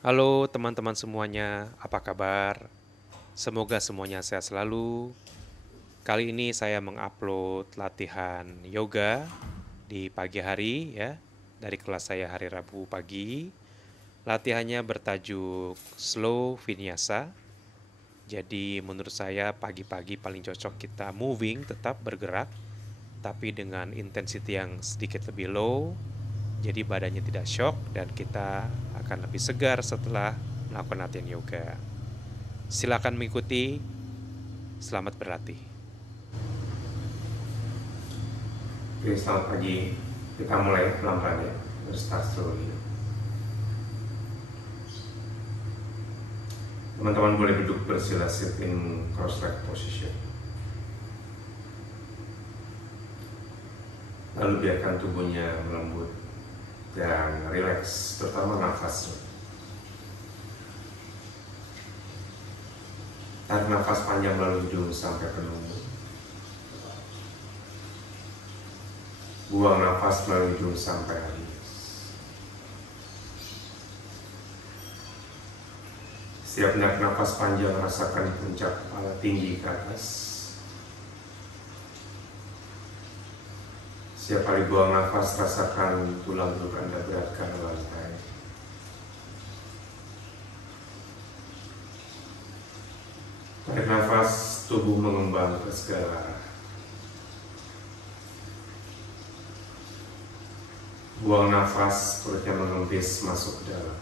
Halo teman-teman semuanya, apa kabar? Semoga semuanya sehat selalu. Kali ini saya mengupload latihan yoga di pagi hari ya, dari kelas saya hari Rabu pagi. Latihannya bertajuk Slow Vinyasa. Jadi menurut saya pagi-pagi paling cocok kita moving, tetap bergerak, tapi dengan intensity yang sedikit lebih low. Jadi badannya tidak shock dan kita akan lebih segar setelah melakukan latihan yoga. Silakan mengikuti. Selamat berlatih. Oke, selamat pagi. Kita mulai pelan-pelan ya. Start slowly. Teman-teman boleh duduk bersila sit in cross-leg position. Lalu biarkan tubuhnya melembut dan rileks, terutama nafas. Tarik nafas panjang melalui hidung sampai penuh. Buang nafas melalui hidung sampai habis. Setiap narik nafas panjang, rasakan puncak kepala tinggi ke atas. Setiap kali buang nafas, rasakan tulang belakang Anda berat ke lantai. Tarik nafas, tubuh mengembang ke segala arah. Buang nafas, perutnya mengembis masuk ke dalam.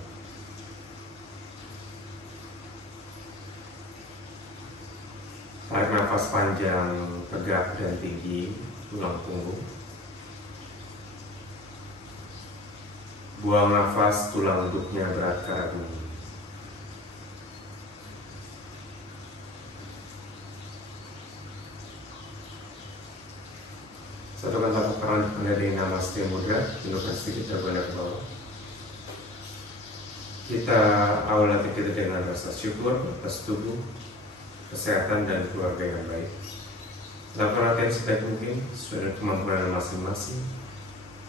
Tarik nafas panjang, tegak dan tinggi, tulang punggung. Buang nafas, tulang duduknya berat ke arah bumi. Satukan tapak tangan Anda di Namaste Mudra, tundukkan sedikit dada ke bawah. Kita awal latih kita dengan rasa syukur atas tubuh, kesehatan dan keluarga yang baik. Lakukan latihan sebaik mungkin sesuai dengan kemampuan masing-masing,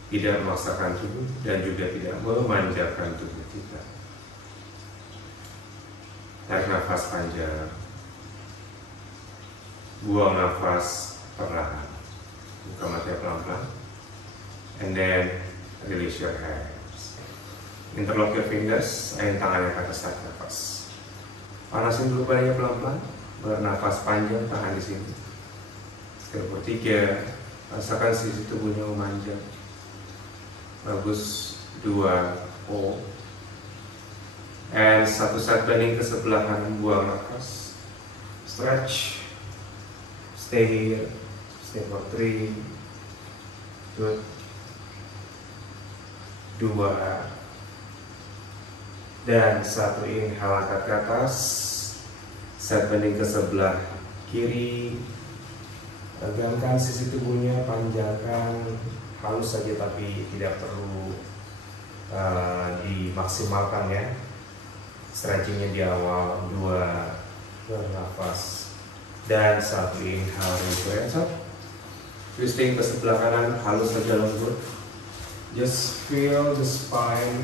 tidak memaksakan tubuh dan juga tidak memanjakan tubuh kita. Tarik nafas panjang, buang nafas perlahan. Buka mata pelan-pelan, and then release your hands. Interlock your fingers, ayun tangannya ke atas tarik nafas. Panasin dulu badannya pelan-pelan, bernafas panjang, tahan di sini. Sekitar 3, rasakan sisi tubuhnya memanjang. Bagus, 2, hold. And satu set bending ke sebelah kanan, buang nafas. Stretch. Stay here. Stay for 3. Good. 2. Dan 1, inhale angkat ke atas. Set bending ke sebelah kiri. Tegangkan sisi tubuhnya, panjangkan. Halus saja tapi tidak perlu dimaksimalkan ya. Stretchingnya di awal. 2, bernafas. Dan 1, inhale, raise your hands up. Twisting ke sebelah kanan, halus saja lembut. Just feel the spine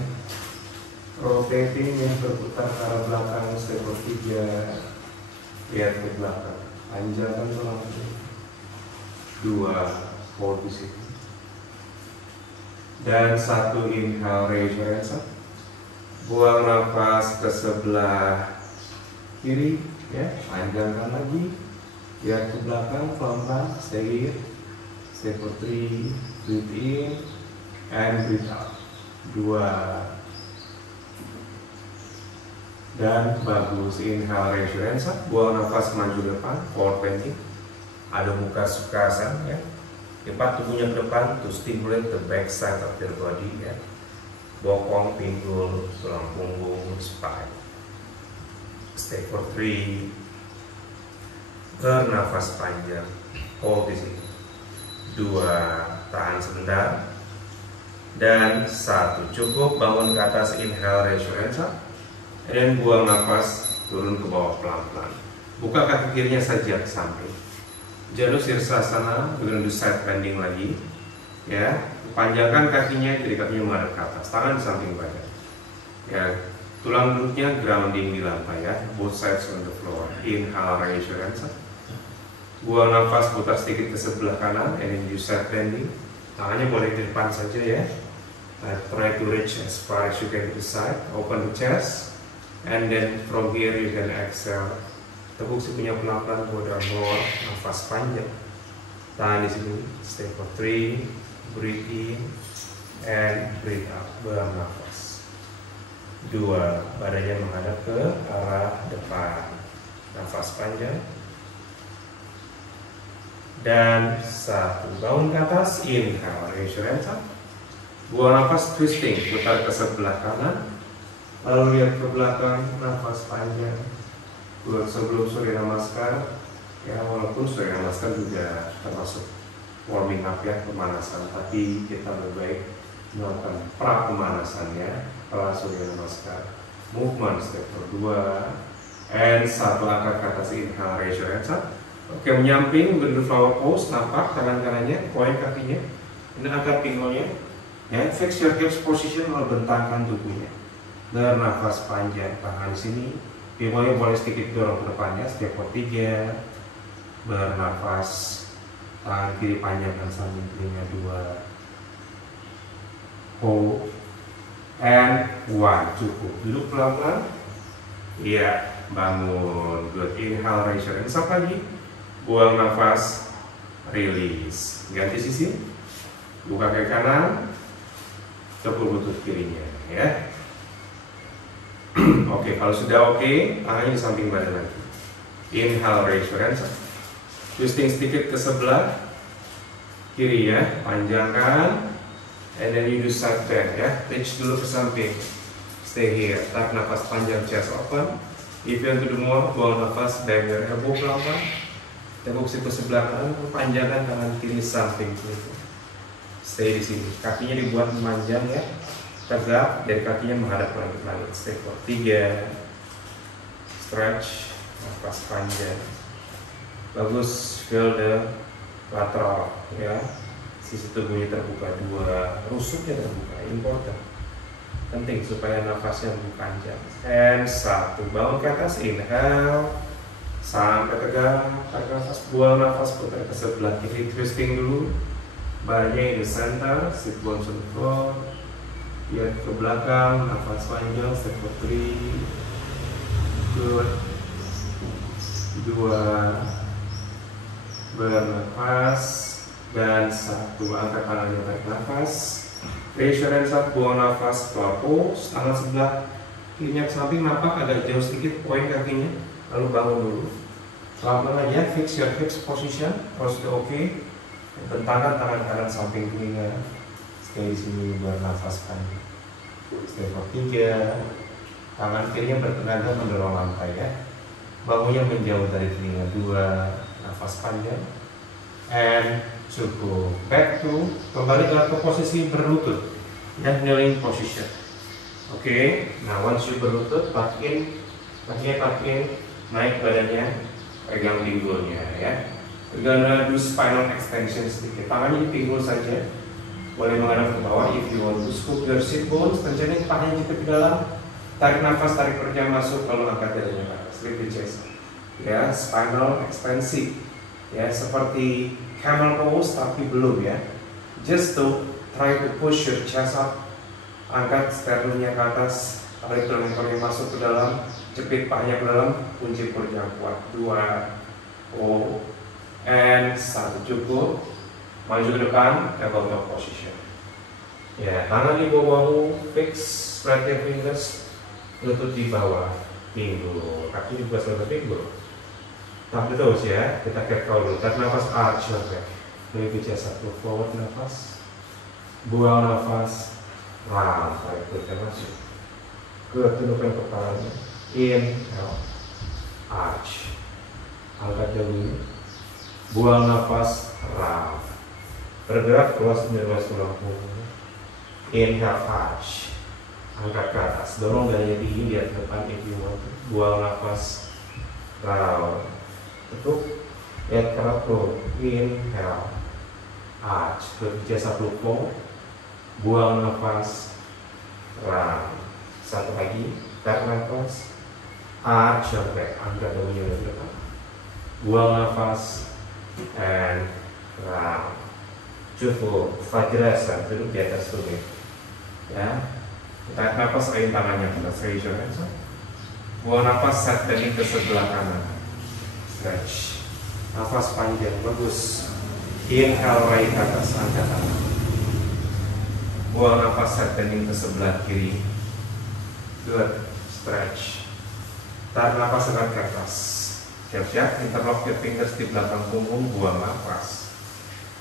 rotating ya, berputar ke arah belakang. Step 3, lihat ke belakang, panjangkan tulang. 2, hold di situ. Dan 1, inhale, raise your hands up. Buang nafas ke sebelah kiri ya, panjangkan lagi. Lihat ke belakang, pelan-pelan, stay here. Stay for 3, breathe in and breathe out. 2. Dan bagus, inhale, raise your hands up. Buang nafas maju depan, forward bending. Ada muka Sukhasana ya. Lipat tubuhnya ke depan to stimulate the back side of your body ya. Bokong, pinggul, tulang punggung, spine. Stay for 3. Bernafas panjang. Hold di sini. 2, tahan sebentar. Dan 1, cukup. Bangun ke atas, inhale, raise your hands up. Dan buang nafas, turun ke bawah pelan-pelan. Buka kaki kirinya saja ke samping. Janu Sirsasana, we're going to do side bending lagi. Ya, panjangkan kakinya, jadi kakinya menghadap ke atas. Tangan di samping badan. Ya, Tulang lututnya grounding di lantai ya, both sides on the floor. Inhale, raise your hands up. Buang nafas, putar sedikit ke sebelah kanan, and then you start bending. Tangannya boleh di depan saja ya. Try to reach as far as you can to the side. Open the chest, and then from here you can exhale. Tepuk sikunya pelan-pelan, go down more. Nafas panjang. Tahan di sini. Stay for 3. Breathe in and breathe out. Buang nafas. 2. Badannya menghadap ke arah depan. Nafas panjang. Dan 1. Bangun ke atas. Inhale, raise your hands up. Buang nafas, twisting. Putar ke sebelah kanan. Lalu lihat ke belakang. Nafas panjang. Sebelum Surya Namaskar, ya walaupun Surya Namaskar juga termasuk warming up ya, pemanasan, tapi kita lebih baik melakukan pra pemanasannya setelah Surya Namaskar. Movement step kedua, and 1. Angkat ke atas, inhale, raise your hands up. Oke, menyamping, bentuk flower pose, napak tangan kanannya, poin kakinya, ini angkat pinggulnya, ya, fix your hips position, lalu bentangkan tubuhnya. Bernafas panjang, tahan di sini. Pinggulnya boleh sedikit dorong ke depannya, setiap 3. Bernafas, tangan kiri panjangkan sambil telinga 2. Hold, and 1. Cukup. Duduk pelan-pelan. Iya, bangun. Good. Inhale, raise your hands up lagi. Buang nafas, release. Ganti sisi. Buka kaki kanan, tepuk lutut kirinya, ya. Oke, kalau sudah oke, tangannya di samping badan lagi. Inhale, raise your hands up. Twisting sedikit ke sebelah kiri ya, panjangkan. And then you do side bend ya, reach dulu ke samping. Stay here, tarik nafas panjang, chest open. If you want to do more, buang nafas, bend your elbow pelan-pelan. Tepuk siku sebelah kanan, panjangkan tangan kiri samping. Stay di sini, kakinya dibuat memanjang ya, tegak, dan kakinya menghadap ke langit. Stay for 3. Stretch, nafas panjang. Bagus, feel the lateral ya, sisi tubuhnya terbuka. 2, rusuknya terbuka, important, penting supaya nafasnya lebih panjang. And 1, bangun ke atas, inhale, sampai tegak, tarik nafas, buang nafas, putar ke sebelah kiri, twisting dulu, badannya in the center, sit bones on the floor, lihat ke belakang, nafas panjang, step for 3, good, 2, bernafas, dan 1. Angkat tangannya, tarik nafas, raise your hands up, buang nafas, floor pose, tangan sebelah kirinya ke samping, napak agak jauh sedikit, poin kakinya, lalu bangun dulu. Pelan-pelan aja, fix your hips position, kalau sudah oke, bentangkan tangan kanan samping telinga. Stay di sini, bernafas panjang. Step 3, tangan kirinya bertenaga mendorong lantai ya. Bahunya menjauh dari telinga. 2, nafas panjang. And cukup. Back to, kembali ke posisi berlutut ya, kneeling position. Oke, nah once you berlutut, takin, kakinya takin, naik badannya, pegang pinggulnya ya. We're gonna do spinal extension sedikit. Tangannya di pinggul saja, boleh menghadap ke bawah. If you want to scoop your sit bones, kencangin pahanya jepit ke dalam. Tarik nafas, tarik perut masuk, lalu angkat dadanya ke atas. Lift the chest. Ya, spinal ekstensi. Ya, seperti camel pose tapi belum ya. Just to try to push your chest up. Angkat sternumnya ke atas, tarik perutnya masuk ke dalam, jepit pahanya ke dalam, kunci perut yang kuat. 2, hold, and 1. Cukup. Maju ke depan, tabletop position. Ya, tangan di bawah bahu, fix, spread your fingers, lutut di bawah, pinggul, kaki dibuka sebagai pinggul. Tahan terus ya, kita cat cow dulu. Tarik nafas, arch your back. Dari chest 1, forward nafas, buang nafas, round, tarik perutnya masuk. Tundukkan kepalanya, inhale, arch, angkat dulu, buang nafas, round. Bergerak keluar tulang punggung. Inhale, arch, angkat ke atas, dorong dadanya tinggi, lihat ke depan if you want. Buang nafas, round. Tutup, lihat ke perut. Inhale, arch, berbicara 1 buang nafas, round. 1, Satu lagi, tarik nafas, arch your back, angkat dagunya ke depan. Buang nafas, and round. Cukup, Vajrasana, duduk di atas tumit. Ya, tarik nafas, ayun tangannya ke atas, raise your hands up. Buang nafas, set tening ke sebelah kanan. Stretch. Nafas panjang, bagus. Inhale, right ke atas, angkat tangan. Buang nafas, set tening ke sebelah kiri. Good, stretch. Tarik nafas, angkat ke atas. Siap-siap, interlock your fingers di belakang punggung, buang nafas.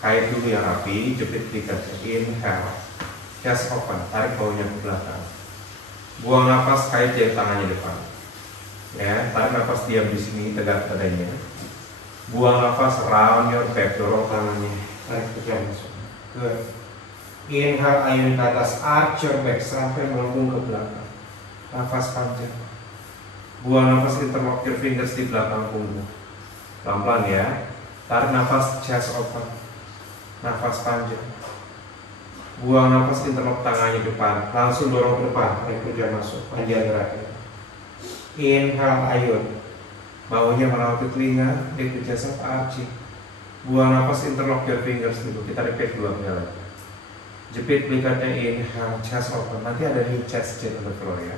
Kait dulu yang rapi, jepit dikasih. Inhale, chest open, tarik baunya ke belakang. Buang nafas, kait jari tangannya depan. Ya, tarik nafas, diam di sini, tegak dadanya. Buang nafas, round your back, dorong tangannya, tarik ke jari masuk. Good. Inhale, ayun ke atas, arch your back sampai melengkung ke belakang. Nafas panjang. Buang nafas, interlock your fingers di belakang punggung. Pelan-pelan ya. Tarik nafas, chest open. Nafas panjang. Buang nafas, interlock tangannya depan. Langsung dorong ke depan, tarik ke jari masuk. Panjang geraknya. Inhale, ayun. Baunya melewati telinga, lift the chest up, arching. Buang nafas, interlock your fingers dulu. Kita repeat dua kali lagi. Jepit belakangnya, inhale, chest open. Nanti ada knee chest chin on the floor ya.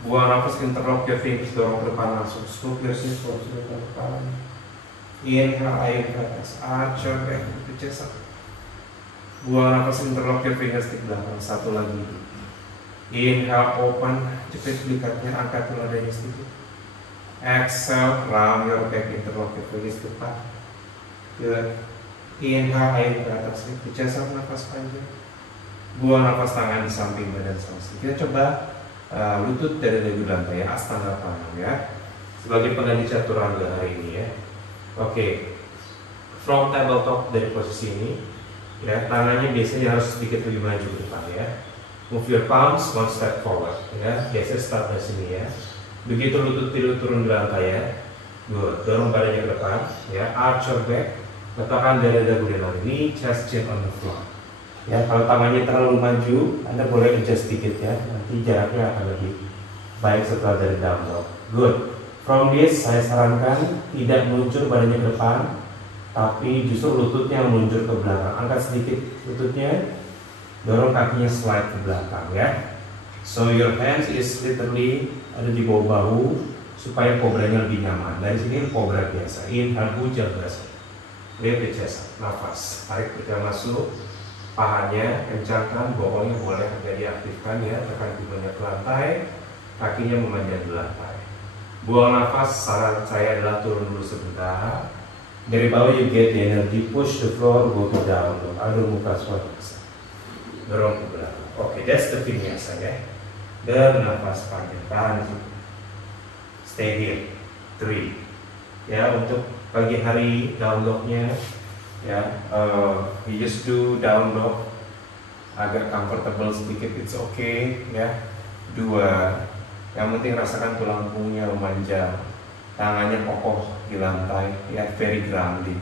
Buang nafas, interlock your fingers, dorong ke depan langsung. Scoop your hips, ke depan. Inhale, ayun ke atas, arch your back, lift the chest up. Buang nafas, interlock your fingers di belakang. Satu lagi. Inhale, open, jepit belakangnya, angkat dadanya sedikit. Exhale, round your back, interlock your fingers depan. Good. Inhale, ayun ke atas, lift the chest up, nafas panjang. Buang nafas, tangan di samping badan sama sedikit. Kita coba lutut dari dagu lantai ya, astanga pranam ya. Sebagai pengganti chaturanga hari ini ya. Oke. From tabletop dari posisi ini ya, tangannya biasanya harus sedikit lebih maju ke depan ya. Move your palms one step forward ya. Biasanya start dari sini ya. Begitu lutut turun ke lantai ya. Good. Dorong badannya ke depan ya. Arch your back. Letakkan dada dagu di lantai. Knee, chest, chin on the floor. Ya, kalau tangannya terlalu maju, Anda boleh adjust sedikit ya. Nanti jaraknya akan lebih baik setelah dari down dog. Good. From this, saya sarankan tidak meluncur badannya ke depan, tapi justru lututnya meluncur ke belakang. Angkat sedikit lututnya, dorong kakinya slide ke belakang ya. So your hands is literally ada di bawah bahu supaya kobranya lebih nyaman. Dari sini kobra biasa. Inhale, bujang biasa. Lift the chest, nafas, tarik berjalan masuk. Pahanya kencangkan, bokongnya boleh agak diaktifkan ya, tekan pipinya ke lantai, kakinya memanjang di lantai. Buang nafas, saran saya adalah turun dulu sebentar. Dari bawah you get the energy, push the floor, go to down. Adho Mukha Svanasana. Dorong ke belakang. Oke, that's the vinyasa ya. Dan nafas panjang, tahan di situ. Stay here. 3. Ya, untuk pagi hari down dog-nya ya, we just do down dog agak comfortable sedikit, it's okay ya. 2, yang penting rasakan tulang punggungnya memanjang, tangannya kokoh di lantai ya, very grounded.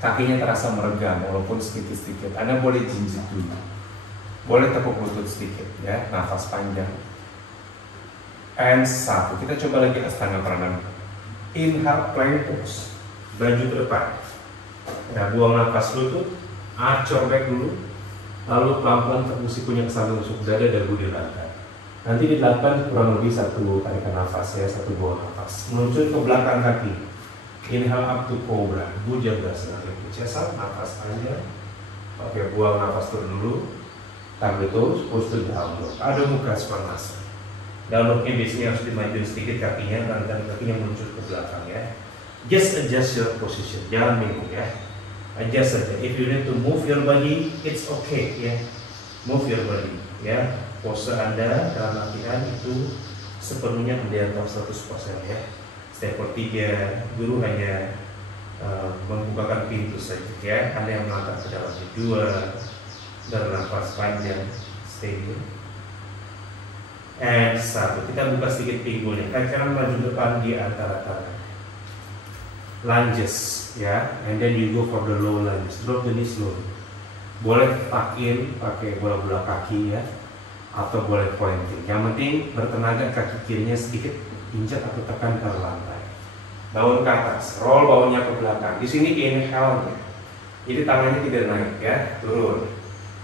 Kakinya terasa meregang walaupun sedikit-sedikit. Anda boleh jinjit dulu, boleh tepuk lutut sedikit ya, nafas panjang. And 1, kita coba lagi astanga pranam. Inhale, plank pose, baju ke depan. Ya, buang nafas lutut, arch your back dulu, lalu pelan-pelan tepuk sikunya ke samping, masuk dada, dagu di lantai. Nanti dilakukan kurang lebih 1 tarikan nafas ya, 1 buang nafas. Meluncur ke belakang kaki. Inhale up to cobra, bhujangasana, chest up, nafas panjang. Oke, buang nafas turun dulu. Tarik terus, push to down dog. Adho Mukha Svanasana. Down dognya biasanya harus dimajuin sedikit kakinya, dan kakinya meluncur ke belakang ya. Just adjust your position, jangan bingung ya. Adjust saja. If you need to move your body, it's okay ya. Move your body ya. Pose Anda dalam latihan itu sepenuhnya mendiantar 100% ya. Step 3, guru hanya membukakan pintu saja ya. Anda yang melangkah ke dalam. 2, bernafas panjang, stay here. And 1, kita buka sedikit pinggulnya. Kaki kanan maju depan di antara tangan. Lunges ya, and then you go for the low lunges. Drop the knees low. Boleh tuck in pakai bola-bola kaki ya. atau boleh pointing. Yang penting bertenaga, kaki kirinya sedikit injak atau tekan ke lantai. Bangun ke atas, roll baunya ke belakang. Di sini inhale-nya. Jadi tangannya tidak naik ya, turun.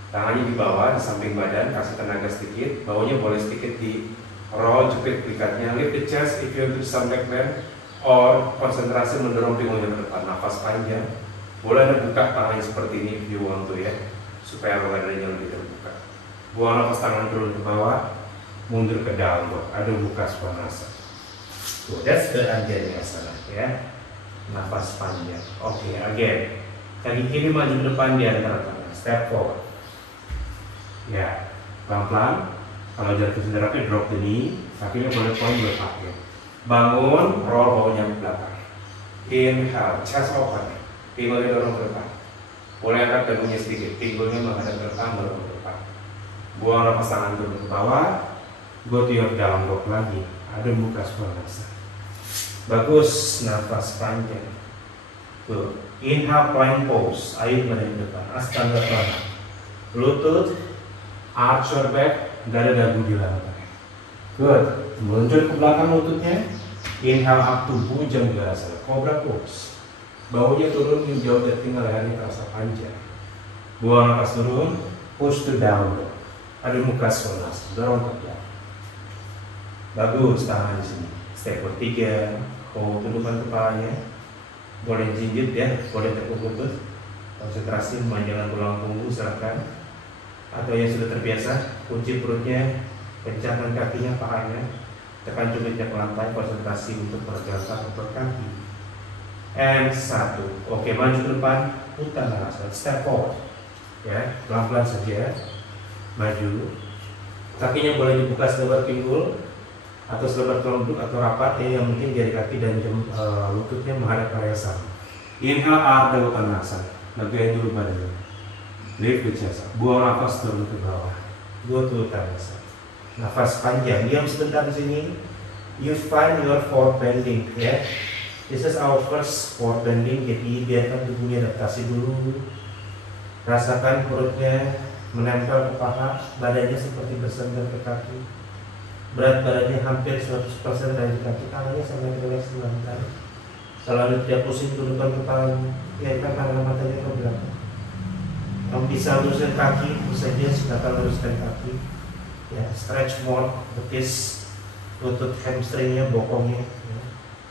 Tangannya di bawah, di samping badan, kasih tenaga sedikit. Baunya boleh sedikit di roll, jepit pelikatnya. Lift the chest if you want to some back bend. Or konsentrasi mendorong pinggulnya ke depan. Nafas panjang. Boleh Anda buka tangannya seperti ini if you want to ya, supaya rongga dadanya lebih terbuka. Buang nafas, tangan turun ke bawah, mundur ke downward. Ada buka svanasa. So that's the Anjaneyasana ya. Nafas panjang. Oke, again. Kaki kiri maju ke depan di antara tangan. Step forward. Ya, pelan-pelan. Kalau jatuh sederhana, drop the knee. Kakinya boleh point, boleh pakai. Bangun, roll bawahnya ke belakang. Inhale, chest open. Pinggulnya dorong ke depan. Boleh angkat dagunya sedikit. Pinggulnya menghadap ke depan, dorong ke depan. Buang nafas, tangan turun ke bawah. Go to your down dog lagi. Ada buka svanasa. Bagus, nafas panjang. Tuh, inhale plank pose. Ayo badan ke depan. Astanga prana. Lutut, arch your back, dada dagu di lantai. Good. Meluncur ke belakang lututnya. Inhale up to Bhujangasana, Cobra pose. Baunya turun menjauh dari tinggal lehernya terasa panjang. Buang nafas turun. Push to down dog. Ada muka svanasa. Dorong ke belakang. Bagus, tangan di sini. Step ketiga. Tundukkan kepalanya. Boleh jinjit ya, boleh tekuk lutut. Konsentrasi memanjangkan tulang punggung silakan. Atau yang sudah terbiasa, kunci perutnya, kencangkan kakinya, pahanya, tekan jempolnya ke lantai. Konsentrasi untuk meregangkan otot kaki. And 1. Oke, maju ke depan, Uttanasana, step forward. Ya, pelan-pelan saja. Maju. Kakinya boleh dibuka selebar pinggul atau selebar tulang duduk atau rapat ya, yang penting jari kaki dan lututnya menghadap ke area sama. Inhale, Ardha Uttanasana. Legain dulu badannya. Lift the chest. Buang nafas, turun ke bawah. Go to Uttanasana. Nafas panjang. Diam sebentar di sini. You find your forward bending ya. This is our first forward bending. Jadi biarkan tubuhnya adaptasi dulu. Rasakan perutnya menempel ke paha, badannya seperti bersandar ke kaki. Berat badannya hampir 100% dari kaki, tangannya sangat rileks di lantai. Kalau Anda tidak pusing, tundukkan kepala, biarkan tangan matanya ke belakang. Kamu bisa luruskan kaki, bisa saja silakan luruskan kaki. Ya, stretch more, betis, lutut, hamstringnya, bokongnya. Ya.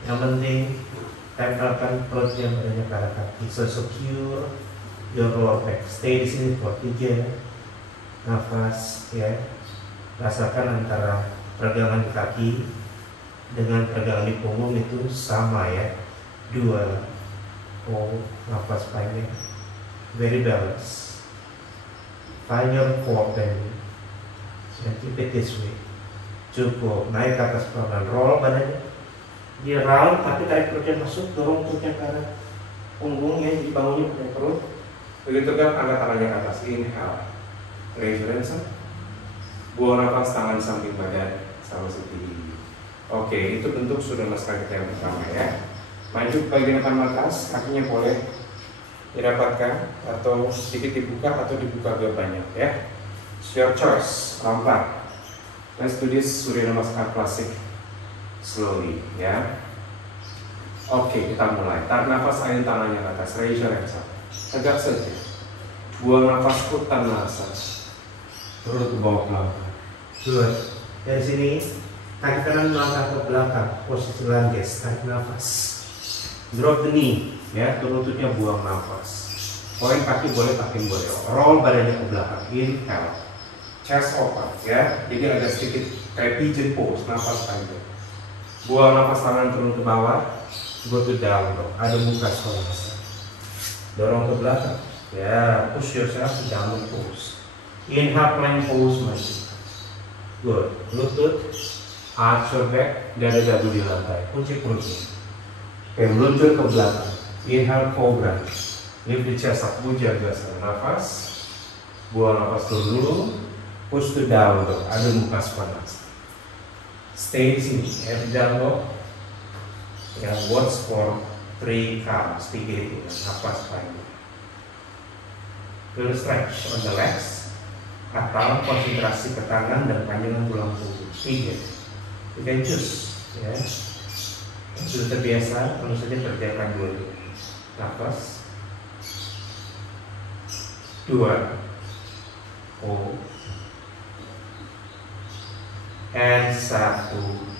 Yang penting tempelkan perutnya badannya ke arah kaki. So secure your lower back. Stay di sini for 3 nafas. Ya, rasakan antara peregangan di kaki dengan peregangan di punggung itu sama ya. 2. Nafas panjang. Very balanced. Find your forward bending. And keep it this way. Cukup. Naik ke atas pelan. Roll badannya. Dia round tapi tarik perutnya masuk. Dorong perutnya ke arah punggung ya. Jadi bangunnya pakai perut. Begitu kan, angkat tangannya ke atas. Inhale. Raise your hands up. Buang nafas, tangan samping badan sama seperti ini. Oke, itu bentuk sudah naskah kita yang pertama ya. Maju ke bagian depan matras, kakinya boleh didapatkan atau sedikit dibuka atau dibuka agak banyak ya. It's your choice, pelan-pelan. Let's do this Surya Namaskar klasik slowly ya. Oke, kita mulai. Tarik nafas, angin tangannya ke atas, raise your hands up. Tegak saja. Buang nafas, Uttanasana. Turun ke bawah pelan-pelan. Good. Dari sini kaki kanan melangkah ke belakang, posisi lunges, tarik nafas. Drop the knee, ya, lututnya buang nafas. Poin kaki boleh, kaki boleh. Roll badannya ke belakang. Inhale, chest open, ya. Jadi agak sedikit kayak pigeon pose, nafas panjang. Buang nafas, tangan turun ke bawah. Go to down dog. Ada muka svanasa. Dorong ke belakang. Ya, push yourself to down pose. Inhale, plank pose, maju. Good. Lutut, arch your back, dada dagu di lantai. Kunci perutnya. Oke, meluncur ke belakang. Inhale, cobra. Lift the chest up, Bhujangasana. Nafas. Buang nafas dulu. Push to down dog. Ada muka svanasa. Stay di sini. Head down dog. Yang watch for 3 counts. 3 hitungan. Nafas panjang. Little stretch on the legs. atau konsentrasi ke tangan dan panjangan tulang punggung. 3. You can choose, ya. Sudah terbiasa, tentu saja kerjakan dua-duanya. Nafas. 2. Hold. And 1.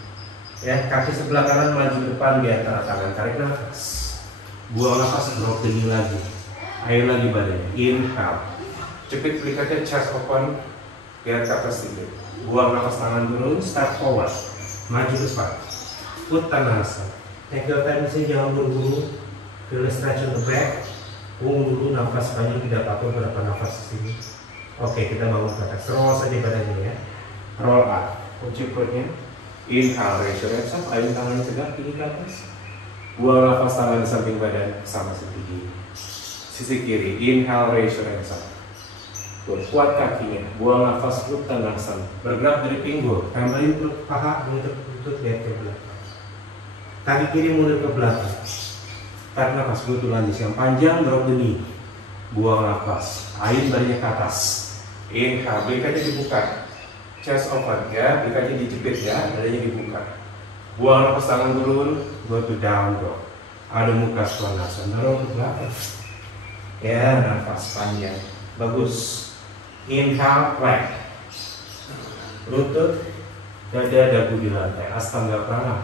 Ya, kaki sebelah kanan maju depan di antara tangan, tarik nafas. Buang nafas, drop the knee lagi. Ayo lagi badannya. Inhale. Jepit pelikatnya, chest open, lihat ke atas sedikit. Buang nafas, tangan turun, start forward. Maju ke depan. Uttanasana. Take your time sih, jangan buru-buru. Feel the stretch on the back. Punggung dulu, nafas panjang, tidak apa-apa berapa nafas di sini. Oke, kita bangun ke atas. Roll saja badannya ya. Roll up. Kunci perutnya. Inhale, raise your hands up. Ayun tangan tegak, tinggi ke atas. Buang nafas, tangan di samping badan sama seperti sisi kiri. Inhale, raise your hands up. Kuat kakinya. Buang nafas, uttanasana. Bergerak dari pinggul. Tambahin perut paha, menutup lutut, lihat ke belakang. Kaki kiri mundur ke belakang. Tarik nafas, lutut lanjut yang panjang, drop the knee. Buang nafas. Ayun badannya ke atas. Inhale, belikannya dibuka. Chest open ya, belikannya dijepit ya, dadanya dibuka. Buang nafas, tangan turun, go to down dog. Ada muka svanasana, dorong ke belakang. Ya, nafas panjang, bagus. Inhale, plank. Lutut, dada, dagu di lantai, astanga prana.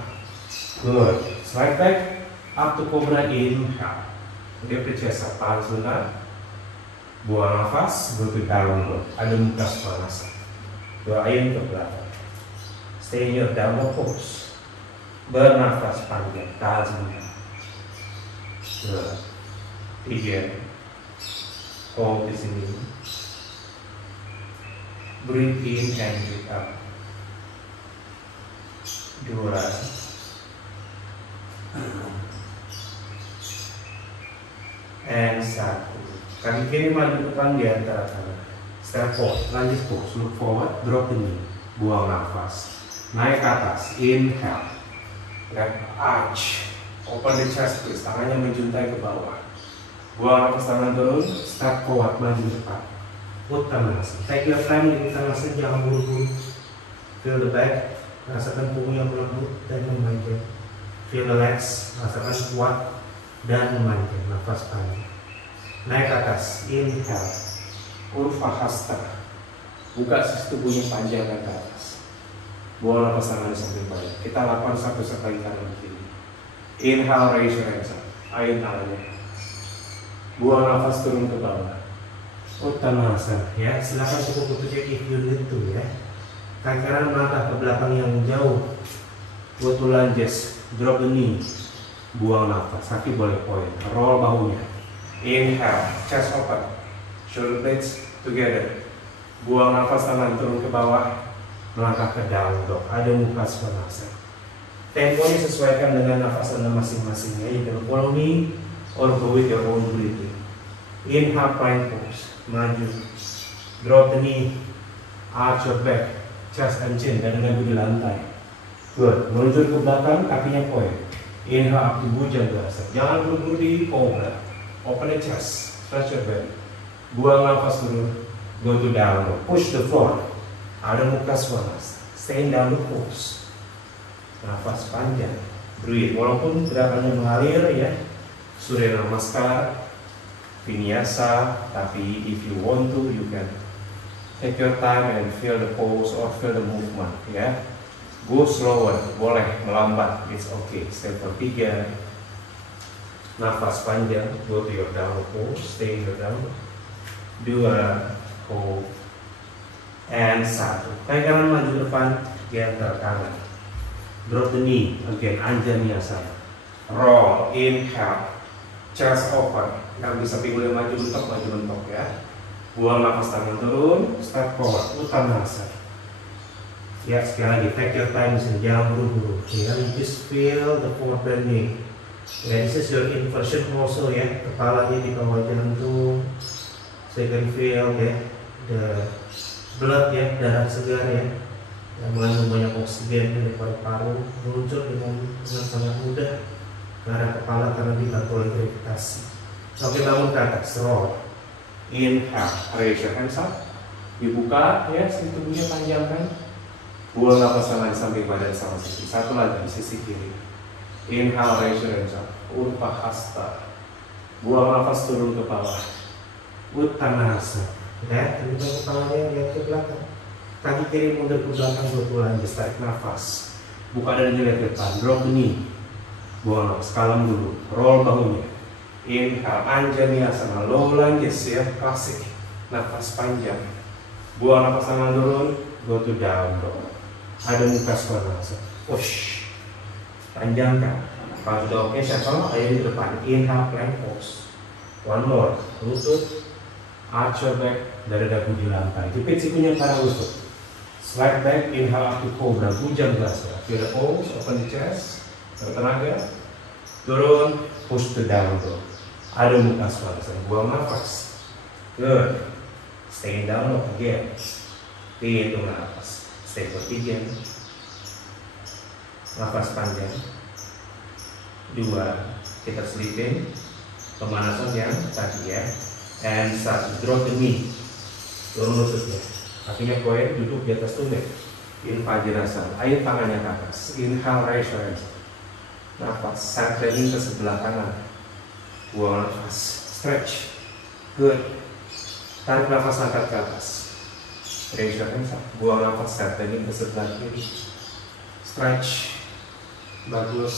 Good. Slide back, up to cobra. Inhale. Dia chest up, tahan sebentar. Buang nafas, go to down dog. Ada muka svanasana. Dua ayun ke belakang. Stay in your downward pose. Bernafas panjang, tahan sebentar. 2, 3. Hold di sini. Breathe in and breathe out. 2. And 1. Kaki kiri maju depan di antara tangan. Step forward, lanjut pose, look forward, drop the knee, buang nafas, naik ke atas, inhale, left arch, open the chest please, tangannya menjuntai ke bawah, buang nafas, tangan turun, step forward, maju depan, uttanasana. Take your time di uttanasana, jangan buru-buru. Feel the back, rasakan punggung yang melembut dan memanjang. Feel the legs, rasakan kuat dan memanjang, nafas panjang. Naik ke atas, inhale. Urvahasta. Buka sisi tubuhnya panjang ke atas. Buang nafas, tangan di samping badan. Kita lakukan satu sekali kanan kiri. Inhale, raise your hands up. Ayun tangannya. Buang nafas, turun ke bawah. Uttanasana. Ya, silakan cukup lututnya if you need to ya. Kaki kanan melangkah ke belakang yang jauh. Go to lunges. Drop the knee. Buang nafas. Kaki boleh point. Roll bahunya. Inhale, chest open. Shoulder blades together. Buang nafas, tangan turun ke bawah. Melangkah ke down dog. Ada muka svanasana. Temponya sesuaikan dengan nafas Anda masing-masing ya. You can follow me or go with your own breathing. Inhale, plank pose. Maju. Drop the knee. Arch your back. Chest and chin. Dada-dada di lantai. Good. Meluncur ke belakang, kakinya point. Inhale up to bhujangasana. Jangan buru-buru di cobra. Open the chest. Stretch your back. Buang nafas dulu. Go to down dog. Push the floor. Ada muka svanasana. Stay in down dog pose. Nafas panjang. Breathe. Walaupun gerakannya mengalir ya. Surya Namaskar, Vinyasa. Tapi if you want to, you can take your time and feel the pose or feel the movement ya. Go slower. Boleh melambat. It's okay. Step for 3. Nafas panjang. Go to your down pose. Stay in your down. 2, hold, and 1. Kaki kanan maju depan, di antara tangan. Drop the knee, again, Anjaneyasana. Roll, inhale, chest open. Yang bisa pinggulnya maju mentok ya. Buang nafas, tangan turun, step forward, uttanasana. Ya, sekali lagi, take your time disini, jangan buru-buru. Ya, just feel the forward bending. Ya, this is your inversion also ya, kepalanya di bawah jantung. So you can feel ya, the blood ya, darah segar ya, yang mengandung banyak oksigen dari paru-paru meluncur dengan sangat mudah ke arah kepala karena dibantu oleh gravitasi. Oke, bangun ke atas, roll. Inhale, raise your hands up. Dibuka ya, si tubuhnya panjangkan. Buang nafas tangan di samping badan sama sisi. Satu lagi di sisi kiri. Inhale, raise your hands up. Utpahasta. Buang nafas turun ke bawah. Uttanasa. Ya, terima kepalanya lihat ke belakang. Kaki kiri mundur ke belakang, berulang. Tarik nafas. Buka dadanya lihat ke depan. Drop the knee. Buang nafas, kalem dulu. Roll bahunya. Inhale, Anjaneyasana. Low lunges ya, klasik. Nafas panjang. Buang nafas tangan turun. Go to down dog. Ada muka swanasa. Push. Panjangkan. Kalau sudah oke, shuffle. Ayo di depan. Inhale, plank pose. One more. Lutut. Arch your back. Dada dagu di lantai. Jepit sikunya ke arah lutut. Slide back. Inhale up to cobra. Bujang gelasnya. Feel the pose. Open the chest. Bertenaga. Turun. Push to down dog. Ada muka swanasa. Buang nafas. Good. Stay down dog again. Hitung nafas. Stay for 3. Nafas panjang. 2. Kita sleeping. Pemanasan yang tadi ya. And 1. Drop the knee. Turun lututnya. Kakinya koin, duduk di atas tumit. Vajrasana. Ayo tangannya ke atas. Inhale, raise your hands. Nafas. Centering ke sebelah kanan. Buang nafas. Stretch. Good. Tarik nafas, angkat ke atas. Raise your hands up. Buang nafas, centering ke sebelah kiri. Stretch. Bagus.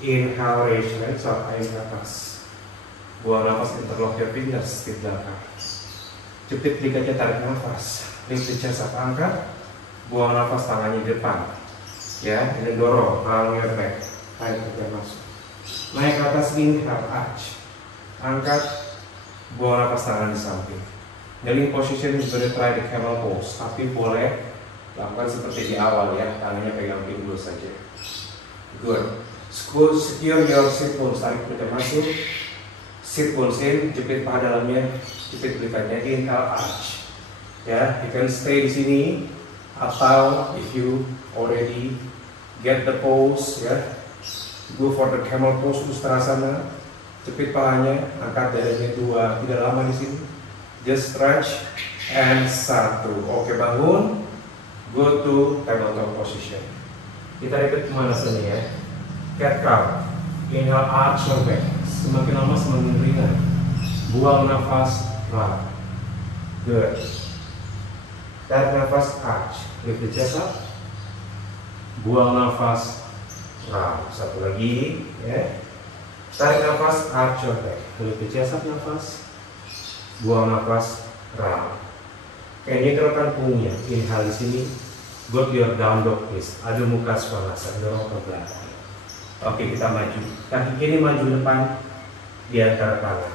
Inhale, raise your hands up. Ayo ke atas. Buang nafas, interlock your fingers di belakang. Jepit liganya, tarik nafas. Lift the chest up, angkat. Buang nafas, tangannya di depan. Ya, ini dorong, round your back. Tarik ke masuk. Naik ke atas, inhale, arch. Angkat. Buang nafas, tangan di samping. Kneeling position juga try the camel pose, tapi boleh lakukan seperti di awal ya, tangannya pegang pinggul saja. Good. Secure your sit bones, tarik ke masuk. Sit bones in, jepit paha dalamnya, jepit belakangnya. Inhale, arch. Ya, you can stay di sini atau if you already get the pose ya, go for the camel pose Ustrasana. Jepit pahanya, angkat dadanya 2. Tidak lama di sini. Just stretch and 1. Oke, bangun. Go to tabletop position. Kita repeat pemanasannya ya. Cat cow. Inhale, arch your back. Semakin lama semakin ringan. Buang nafas, round. Good. Tarik nafas, arch. Lift the chest up. Buang nafas, round. Satu lagi ya. Tarik nafas, arch your back. Lift the chest up, nafas. Buang nafas, round. Kayaknya gerakan punggungnya. Inhale di sini. Go to your down dog please. Adho Mukha Svanasana. Dorong ke belakang. Oke, kita maju. Kaki kiri maju depan di antara tangan.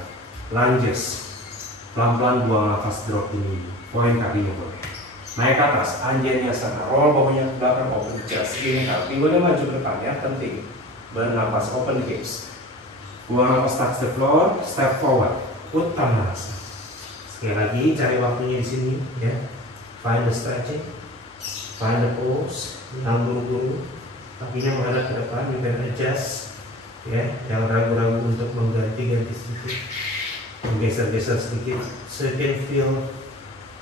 Lunges. Pelan-pelan buang nafas, drop ini. Poin kakinya boleh. Naik ke atas, Anjaneyasana. Roll bawahnya ke belakang, open the chest. Inhale. Pinggulnya maju ke depan ya, penting. Bernafas, open the hips. Buang nafas, touch the floor, step forward. Uttanasa. Sekali lagi, cari waktunya di sini ya. Find the stretching. Find the pose. Nanggung dulu. Kakinya menghadap ke depan, you can adjust ya, yang ragu-ragu untuk mengganti-ganti sedikit, menggeser-geser sedikit, so you can feel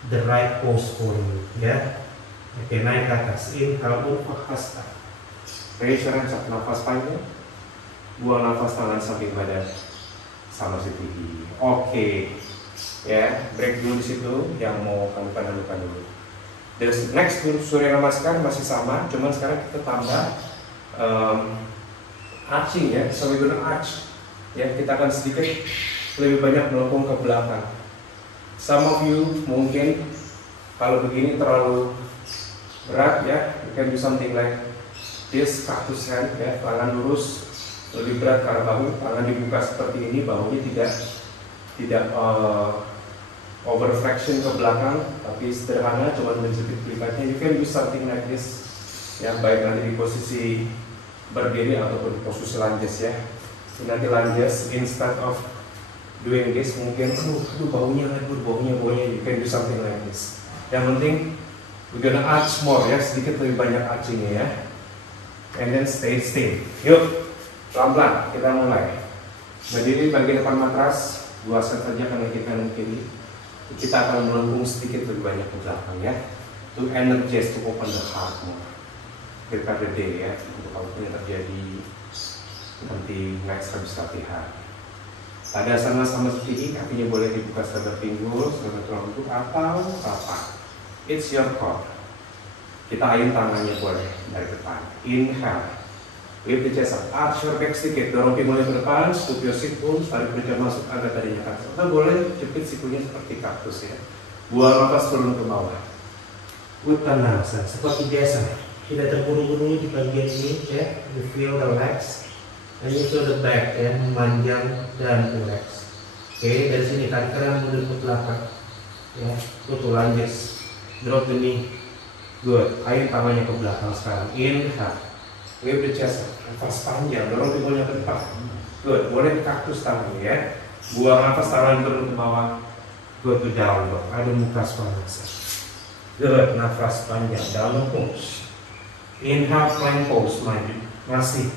the right pose for you ya. Oke, naik ke atas, inhale, Utpahasta. Raise your hands up, nafas panjang. Buang nafas, tangan samping badan sama si tinggi. Oke ya, break dulu di situ. Yang mau lakukan dulu. The next Surya Namaskar masih sama, cuman sekarang kita tambah arching ya, so we're gonna arch ya, kita akan sedikit lebih banyak melengkung ke belakang. Some of you mungkin kalau begini terlalu berat ya, you can do something like this, cactus hand ya, tangan lurus, lebih berat ke arah bahu, tangan dibuka seperti ini, bahunya tidak over flexion ke belakang, tapi sederhana, cuma menjepit belakangnya. You can do something like this ya, baik nanti di posisi berdiri ataupun di posisi lunges ya. Nanti lunges, instead of doing this, mungkin baunya, you can do something like this. Yang penting we're gonna arch more ya, sedikit lebih banyak archingnya ya. And then stay still. Yuk, pelan-pelan kita mulai. Berdiri bagian depan matras, 2 set saja, kanan kiri. Kita akan melengkung sedikit lebih banyak ke belakang ya. To energize, to open the heart more. Prepare the day ya, untuk kalau ini terjadi nanti next habis latihan. Pada sama-sama seperti ini, kakinya boleh dibuka secara pinggul, secara tulang lutut atau apa. It's your call. Kita ayun tangannya boleh dari depan. Inhale. Lift the chest up, arch your back sedikit, dorong pinggulnya ke depan, scoop your sit bones, tarik perut masuk agak tadinya ke atas. Atau boleh jepit sikunya seperti kaktus ya. Buang nafas turun ke bawah. Uttanasana, seperti biasa. Tidak terburu-buru di bagian ini ya. You feel the legs, and you feel the back ya, memanjang dan relax. Oke, dari sini tarik kanan mundur ke belakang. Ya, tutup lunges, drop the knee. Good, ayun tangannya ke belakang sekarang. Inhale. Lift the chest up, nafas panjang, dorong pinggulnya ke depan. Good, boleh kaktus tangannya ya. Buang nafas, tangan turun ke bawah. Good, to down dog, adu muka swanasa. Good, nafas panjang, down pose. Inhale, plank pose, maju. Masih.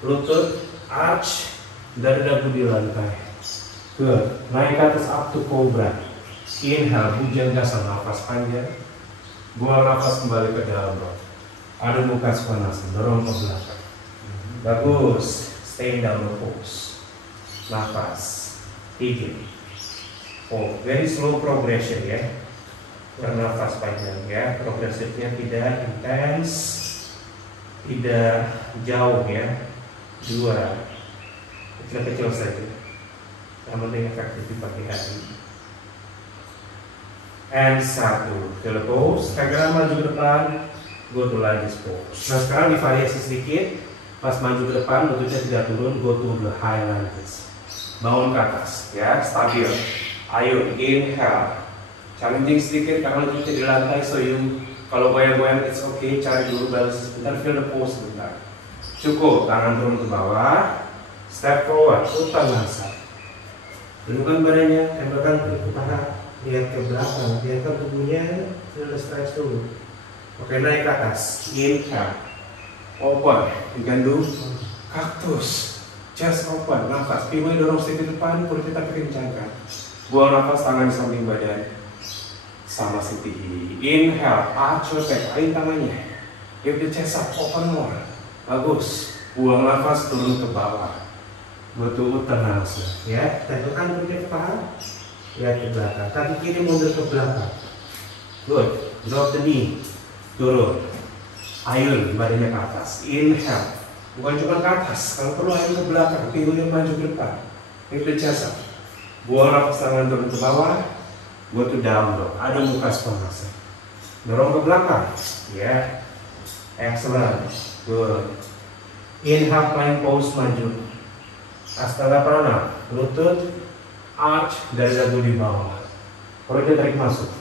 Lutut, arch, dada di lantai. Good, naik ke atas up to cobra. Inhale, bhujangasana, nafas panjang. Buang nafas kembali ke dalam dog. Ada muka swanasa, dorong ke belakang. Bagus, stay down the pose. Nafas, 3, 4. Very slow progression ya. Bernafas panjang ya. Progresifnya tidak intens, tidak jauh ya. 2, kecil-kecil saja. Yang penting efektif di pagi hari. And 1, feel the pose. Segera maju ke depan. Go to lunges pose. Nah sekarang divariasi sedikit. Pas maju ke depan, lututnya tidak turun. Go to the high lunges. Bangun ke atas, ya, stabil. Ayo, inhale. Challenging sedikit karena lututnya di lantai. So you, kalau goyang-goyang, it's okay. Cari dulu balance sebentar. Feel the pose sebentar. Cukup, tangan turun ke bawah. Step forward, uttanasana. Dudukkan badannya, tempelkan ke paha. Lihat ke belakang, lihatkan tubuhnya. Feel the stretch dulu. Oke, naik ke atas. Inhale. Open. You do kaktus. Chest open. Nafas. Pinggulnya dorong sedikit ke depan. Perut kita kencangkan. Buang nafas, tangan di samping badan. Sama seperti inhale. Arch your back. Ayun tangannya. Lift the chest up. Open more. Bagus. Buang nafas, turun ke bawah. Betul, uttanasana. Ya, tempelkan perutnya ke paha. Lihat ke belakang. Kaki kiri mundur ke belakang. Good. Drop the knee. Turun, ayun badannya ke atas. Inhale, bukan cuma ke atas, kalau perlu ayun ke belakang, pinggulnya maju ke depan. Lift the chest up. Buang nafas, tangan turun ke bawah. Go to down dog. Ada muka swanasa. Dorong ke belakang. Ya, excellent. Good. Inhale, plank pose, maju. Astana pranam. Lutut, arch dari dagu di bawah. Perutnya tarik masuk.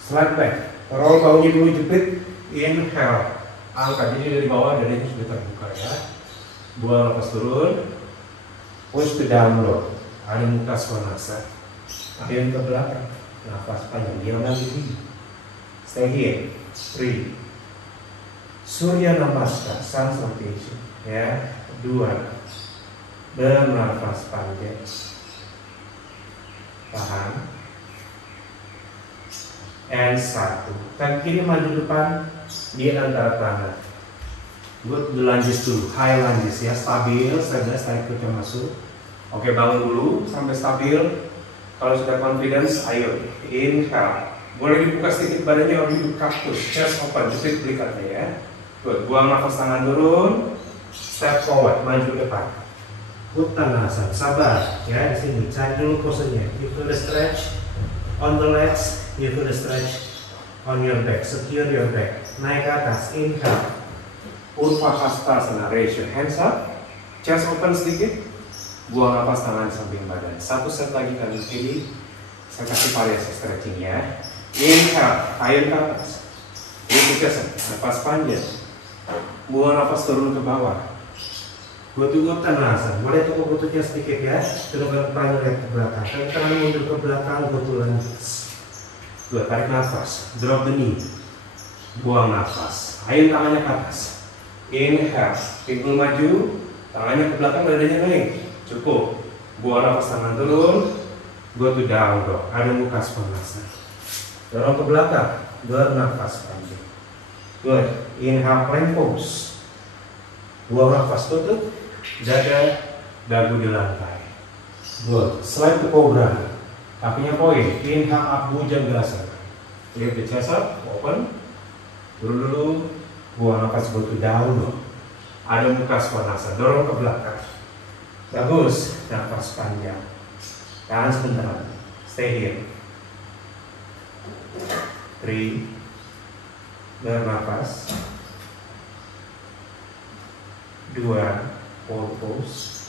Slide back. Roll baunya dulu, jepit. Inhale. Angkat, jadi dari bawah dadanya sudah terbuka ya. Buang nafas turun. Push to down dog. Ada muka swanasa. Ayun ke belakang. Nafas panjang. Diam di sini. Stay here. 3. Surya Namaskar, Sun Salutation. Ya. 2. Bernafas panjang. Tahan. And 1. Kaki kiri maju depan di antara tangan. Good, lunges dulu, high lunges ya, stabil, cerdas, tarik perutnya masuk. Oke, bangun dulu sampai stabil. Kalau sudah confidence, ayo inhale. Boleh dibuka sedikit badannya, or hidup kaktus, chest open, jepit belikatnya ya. Good, buang nafas, tangan turun. Step forward, maju depan. Uttanasana, sabar ya di sini. Cari dulu posenya. You feel the stretch on the legs. You feel the stretch on your back, secure your back. Naik ke atas, inhale. Urvahastasana, raise your hands up. Chest open sedikit. Buang nafas, tangan di samping badan. 1 set lagi kali ini. Saya kasih variasi stretching ya. Inhale, ayun ke atas. Lift the chest up, nafas panjang. Buang nafas, turun ke bawah. Butuh uttanasana. Boleh tukuk lututnya sedikit ya. Turunkan kepala, lihat ke belakang. Tangan mundur ke belakang, butuh lunges. Dua, tarik nafas, drop the knee. Buang nafas, ayun tangannya ke atas. Inhale, pinggul maju, tangannya ke belakang, badannya naik. Cukup. Buang nafas, tangan turun. Go to down dog. Ada muka pemanasan. Dorong ke belakang. Bernafas panjang. Good. Inhale plank pose. Buang nafas, tutup dada, dagu di lantai. Good. Slide to cobra. Kakinya poin. Inhale up, Bhujangasana. Lift the chest up, open. Turun dulu. Buang nafas, go to down dog. Ada muka pemanasan. Dorong ke belakang. Bagus. Nafas panjang. Tahan sebentar. Stay here. 3. Bernafas. 2. Hold pose.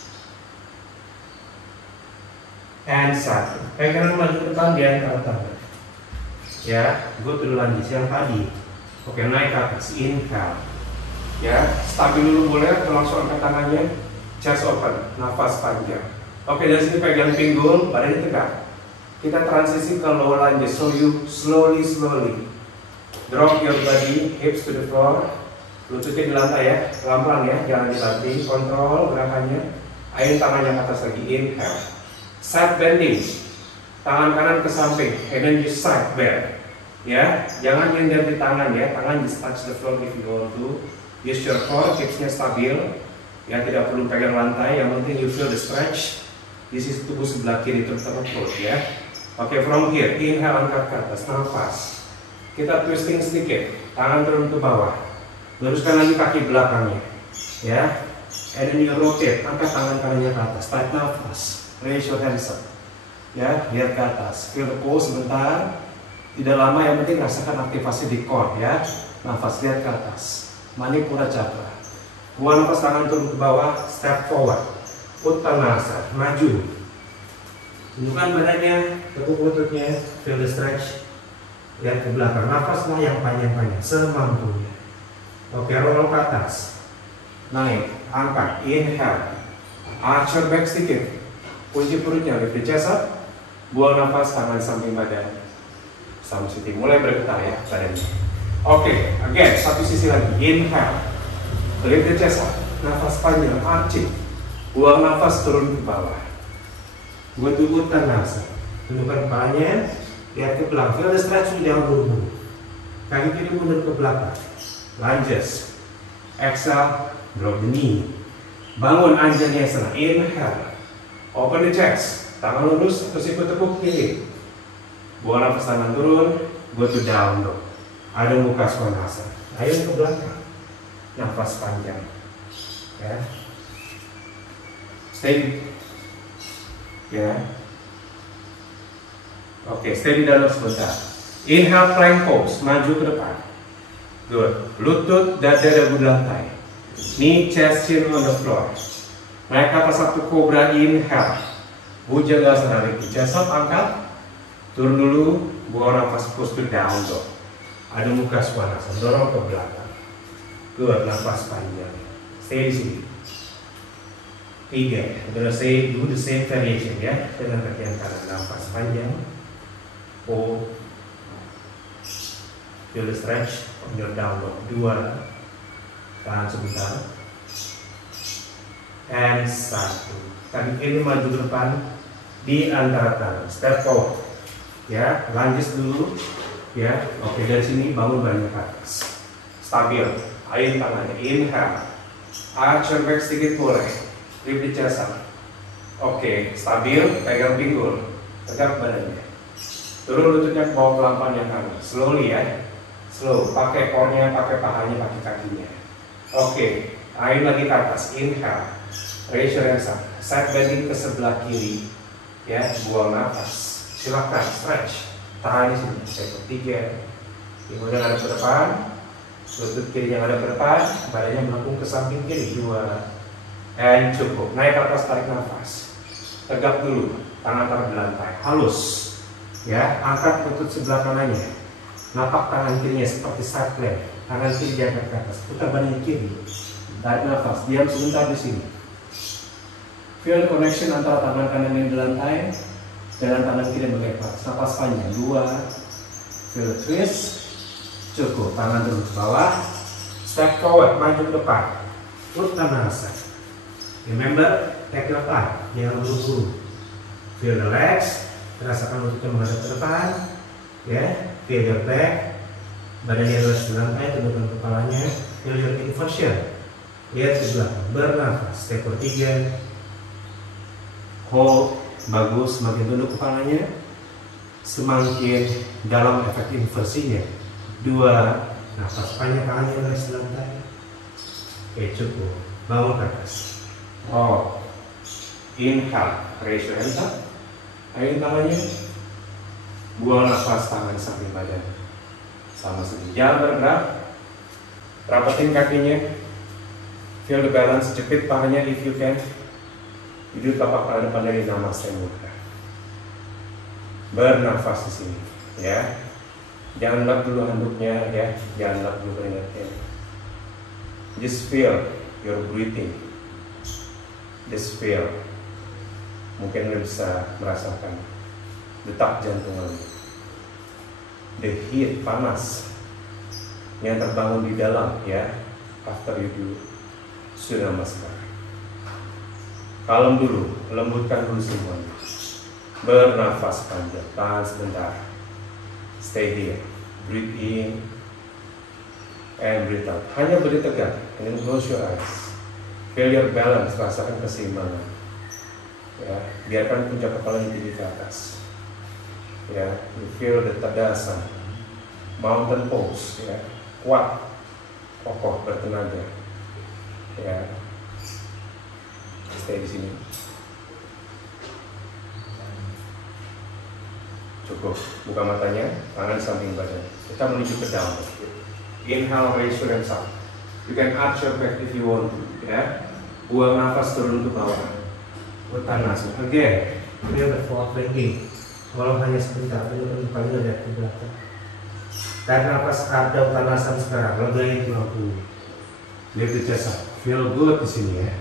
And 1. Pegangan maju ke depan di antara tangan. Ya, go to the lunges yang tadi. Oke, naik ke atas. Inhale. Ya, stabil dulu boleh. Langsung angkat tangannya. Chest open. Nafas panjang. Oke, dari sini pegang pinggul, badannya tegak. Kita transisi ke low lunges. So you slowly drop your body, hips to the floor. Lututnya di lantai ya, pelan-pelan ya, jangan dilatih. Kontrol gerakannya. Ayun tangannya ke atas lagi. Inhale. Side bending. Tangan kanan ke samping. And then you side bend. Ya, jangan nyender di tangan ya. Tangan just touch the floor if you want to. Use your core, hipsnya stabil. Ya, tidak perlu pegang lantai. Yang penting you feel the stretch. Di sisi tubuh sebelah kiri terutama perut ya. Oke, from here, inhale angkat ke atas, nafas. Kita twisting sedikit, tangan turun ke bawah. Luruskan lagi kaki belakangnya, ya. And then you rotate, angkat tangan kanannya ke atas. Tarik nafas, raise your hands up, ya. Lihat ke atas, feel the pose sebentar. Tidak lama, yang penting rasakan aktivasi di core, ya. Nafas, lihat ke atas. Manipura Chakra. Buang nafas, tangan turun ke bawah, step forward. Uttanasana, maju. Tunjukkan badannya, tekuk lututnya, feel the stretch. Lihat ke belakang, nafaslah yang panjang-panjang, semampunya. Oke, roll ke atas. Naik, angkat, inhale. Arch your back sedikit. Kunci perutnya, lift the chest up. Buang nafas, tangan samping badan. Sama sisi, mulai bergetar ya badannya. Oke, again, satu sisi lagi. Inhale. Lift the chest up. Nafas panjang, arching. Buang nafas, turun ke bawah. Go to Uttanasana. Tundukkan kepalanya, lihat ke belakang. Feel the stretch, jangan buru-buru. Kaki kiri mundur ke belakang. Lunges. Exhale, drop the knee. Bangun Anjaneyasana. Inhale. Open the chest. Tangan lurus, terus ikut tekuk kiri. Buang nafas, tangan turun. Go to down dog. Ada muka Svanasana. Ayo ke belakang. Nafas panjang. Ya. Stay. Ya. Oke, stay di dalam sebentar. Inhale plank pose, maju ke depan. Good. Lutut, dada, dagu di lantai. Knee, chest, chin on the floor. Naik ke atas satu kobra. Inhale. Bhujangasana, lift chest up, angkat. Turun dulu, buang nafas, push to down dog. Ada muka Svanasana, dorong ke belakang. Good, nafas panjang. Stay di sini. 3. We're say do the same variation ya. Dengan kaki yang kanan, nafas panjang. Hold. Feel the stretch on your down dog. 2. Tahan sebentar. And 1. Kaki kiri maju ke depan di antara tangan. Step forward. Ya, lunges dulu. Ya, oke, dari sini bangun badannya ke atas. Stabil. Ayun tangannya. Inhale. Arch your back sedikit boleh. Lift the chest up. Oke, stabil, pegang pinggul. Tegak badannya. Turun lututnya ke bawah pelan-pelan yang kanan. Slowly ya. Slow. Pakai core-nya, pakai pahanya, pakai kakinya. Oke, ayun lagi ke atas. Inhale. Raise your hands up. Side bending ke sebelah kiri. Ya, buang nafas. Silakan stretch. Tahan di sini. Step 3. Pinggulnya ada ke depan. Lutut kirinya ada ke depan. Badannya melengkung ke samping kiri. 2. And cukup. Naik ke atas, tarik nafas. Tegak dulu. Tangan taruh di lantai. Halus. Ya, angkat lutut sebelah kanannya. Napak tangan kirinya seperti side plank. Tangan kiri diangkat ke atas. Putar badannya kiri. Tarik nafas. Diam sebentar di sini. Feel connection antara tangan kanan yang di lantai dengan tangan kiri yang bergerak. Nafas panjang. 2. Feel the twist. Cukup. Tangan turun ke bawah. Step forward. Maju ke depan. Uttanasana. Remember, take your time. Jangan buru-buru. Feel the legs. Rasakan lututnya menghadap ke depan, ya. Feel your back, badannya lurus ke lantai, tundukkan kepalanya. Feel your inversion. Lihat ke belakang, bernafas. Step ketiga, hold, bagus. Semakin tunduk kepalanya, semakin dalam efek inversinya. 2, nafas panjang, tangannya lurus ke lantai. Oke, cukup. Bangun ke atas. Oh, inhale, raise your hands up. Ayo tangannya. Buang nafas, tangan samping badan. Sama seperti jangan bergerak. Rapatin kakinya. Feel the balance. Jepit pahanya if you can. Duduk tapak kaki depan dari namaste mudra. Bernafas di sini, ya. Jangan lap dulu handuknya, ya. Jangan lap dulu keringatnya. Just feel your breathing. Just feel. Mungkin Anda bisa merasakan detak jantung Anda. The heat, panas yang terbangun di dalam, ya. After you do Surya Namaskar. Kalem dulu, lembutkan dulu semuanya. Bernafas panjang, tahan sebentar. Stay here. Breathe in and breathe out. Hanya berdiri tegak, and then close your eyes. Feel your balance, rasakan keseimbangan. Ya, biarkan puncak kepala tinggi ke atas. Ya, you feel the tadasana, mountain pose, ya, kuat, kokoh, bertenaga. Ya, stay di sini. Cukup, buka matanya, tangan samping badan. Kita menuju ke dalam. Inhale, raise your hands up. You can arch your back if you want to. Ya, buang nafas turun ke bawah. Uttanasana. Again, feel the floor bending. Walau hanya sebentar, tunjukkan kepala lihat ke belakang. Tarik nafas ada Uttanasana sekarang. Legain tulang punggung. Lift the chest up. Feel good di sini, ya.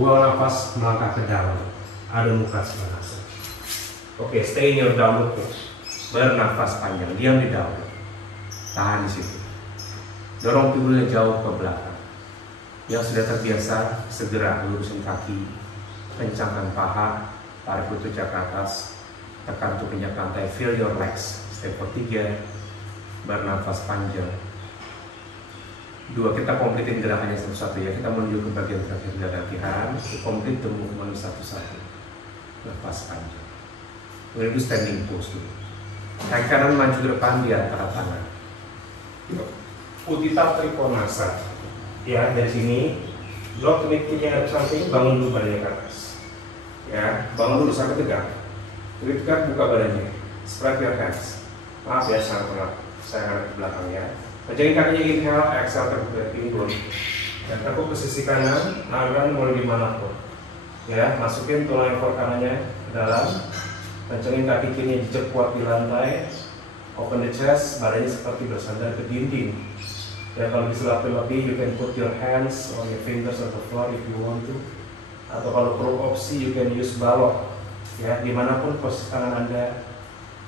Buang nafas, melangkah ke dalam. Ada muka Svanasana. Oke, stay in your downward dog. Bernafas panjang, diam di downward. Tahan di situ. Dorong pinggulnya jauh ke belakang. Yang sudah terbiasa, segera lurusin kaki, kencangkan paha, tarik lutut ke atas, tekan untuk injak lantai. Feel your legs. Step ketiga, bernafas panjang. 2, kita komplitin gerakannya satu-satu, ya. Kita menuju ke bagian terakhir dari latihan. Komplit the movement satu-satu. Lepas panjang. Kemudian itu standing pose dulu. Kaki kanan maju ke depan di antara tangan. Utthita Trikonasana. Ya, dari sini lock kneenya ke samping, bangun dulu badannya ke atas. Ya, bangun dulu sampai tegak. Tegak, buka badannya. Spread your hands. Maaf ya, sangat penat. Saya ngadep ke belakang, ya. Pejangin kakinya, inhale, exhale, terbuka pinggul. Dan tekuk ke sisi kanan, aliran mulai dimanapun. Ya, masukin tulang ekor kanannya ke dalam. Kencengin kaki kirinya jejak kuat di lantai. Open the chest, badannya seperti bersandar ke dinding. Ya, kalau bisa lebih, you can put your hands or your fingers on the floor if you want to. Atau kalau perlu opsi, you can use balok. Ya, dimanapun posisi tangan Anda,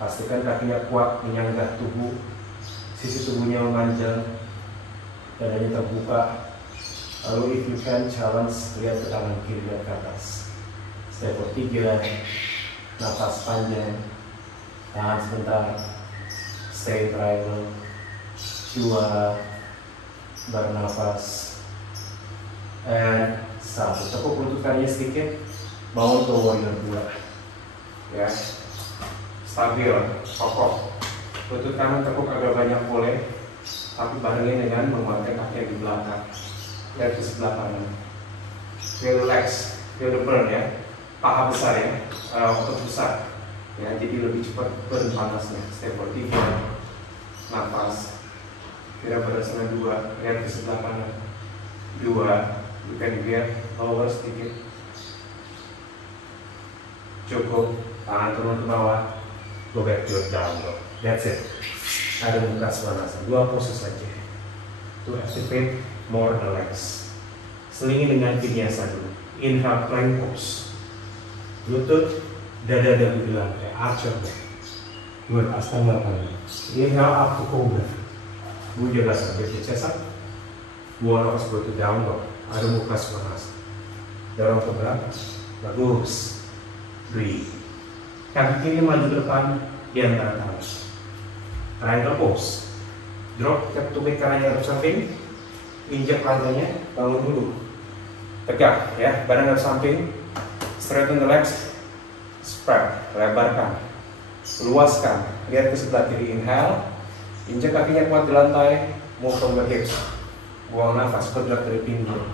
pastikan kakinya kuat menyangga tubuh. Sisi tubuhnya memanjang, dadanya terbuka. Lalu if you can challenge, lihat ke tangan kiri dan ke atas. Step 3, nafas panjang, tahan sebentar. Stay triangle. 2, bernafas. And 1, tekuk lutut kakinya sedikit, bangun ke warrior 2. Ya, stabil, kokoh. Lutut kanan tekuk agak banyak boleh, tapi barengin dengan menguatkan kaki di belakang. Lihat ke sebelah kanan. Feel relax, feel the burn, ya. Paha besar, ya, otot besar. Ya, jadi lebih cepat burn panasnya. Step 3, nafas. Kira berdasarkan 2, lihat ke sebelah kanan. 2, you can get lower sedikit. Cukup, tangan turun ke bawah. Go back to your down dog. That's it. Ada muka Svanasana. 2 pose saja. To activate more the legs. Selingi dengan vinyasa dulu. Inhale, plank pose. Lutut, dada dahulu di lantai. Arch your back. Good, astanga kanan. Inhale up to cobra. Jaga sampai chest up. Buang nafas go to down dog. Ada muka Svanasana. Dorong ke belakang. Bagus. Breathe. Kaki kiri maju ke depan di antara tangan. Triangle pose. Drop tumit kanannya ke samping. Injak lantainya, bangun dulu. Tegak ya, badan ke samping. Straighten the legs. Spread, lebarkan. Luaskan. Lihat ke sebelah kiri. Inhale. Injak kakinya kuat di lantai. Move from the hips. Buang nafas, bergerak dari pinggul.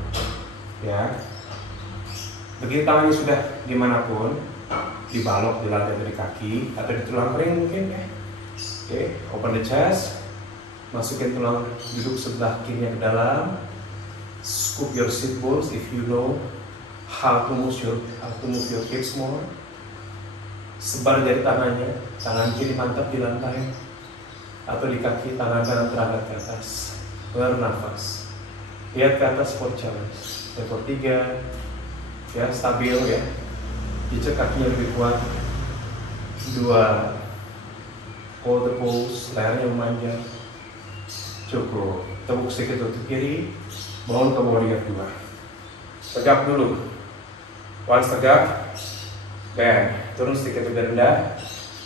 Ya. Begitu tangannya sudah dimanapun, dibalok di lantai dari kaki atau di tulang kering mungkin ya. Oke, open the chest, masukin tulang duduk sebelah kirinya ke dalam, scoop your sit bones if you know how to move your hips more. Sebar jari tangannya, tangan kiri mantap di lantai atau di kaki, tangan kanan terangkat ke atas. Bernafas, lihat ke atas for challenge. Level 3, ya stabil ya. Pijak kakinya lebih kuat. 2, hold the pose, lehernya memanjang. Cukup. Tepuk sedikit untuk kiri. Bangun ke warrior 2. Tegak dulu. Once tegak, bend. Turun sedikit lebih rendah,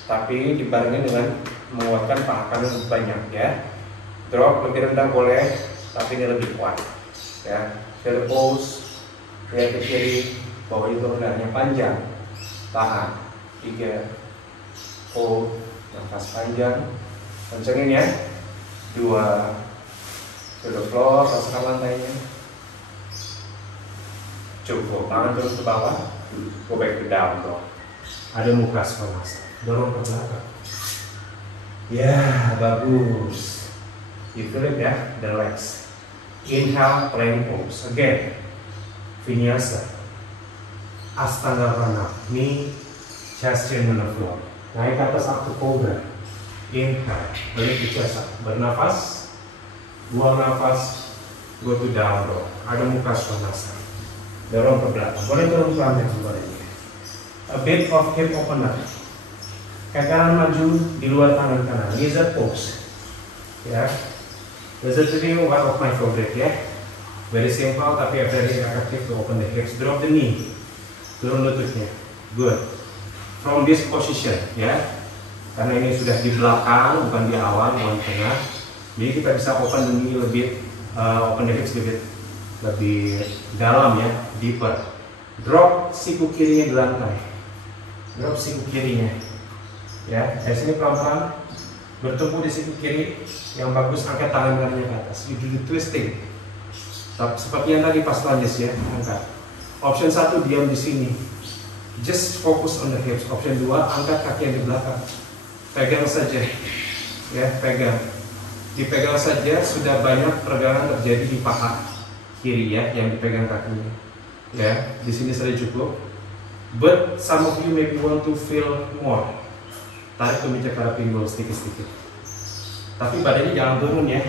tapi dibarengi dengan menguatkan paha kanan lebih banyak ya. Drop lebih rendah boleh, tapi ini lebih kuat. Ya, feel the pose. Lihat ke kiri, bawa itu rendahnya panjang. Tahan. 3, hold, nafas panjang, kencengin ya. 2, to the floor, rasakan lantainya. Cukup, tangan turun ke bawah, go back to down dong. Ada muka panas, dorong ke belakang. Ya, bagus. You feel it ya, the legs. Inhale, plank pose. Again, Vinyasa. Astana knee, chest chin on the floor. Naik ke atas up to cobra. Inhale, balik ke chest up. Bernafas, buang nafas, go to down dog. Ada muka svanasa. Dorong ke belakang. Boleh turun ke lantai kembali. A bit of hip opener. Kaki kanan maju di luar tangan kanan. Lizard pose. Ya. Lizard ini one of my favorite ya. Very simple tapi very effective to open the hips. Drop the knee. Turun lututnya. Good. From this position ya. Karena ini sudah di belakang bukan di awal, bukan tengah. Jadi kita bisa open the knee lebih open the hips lebih dalam ya, deeper. Drop siku kirinya di lantai. Drop siku kirinya. Ya, dari sini pelan-pelan bertumpu di siku kiri. Yang bagus angkat tangan kanannya ke atas. You do the twisting. Seperti yang tadi pas lunges ya, angkat. Option 1 diam di sini. Just focus on the hips. Option 2 angkat kaki yang di belakang. Pegang saja. Ya, pegang. Dipegang saja sudah banyak pergelangan terjadi di paha kiri ya yang dipegang kakinya. Ya, di sini sudah cukup. But some of you maybe want to feel more. Tarik kemeja ke arah pinggul sedikit-sedikit. Tapi badannya jangan turun ya.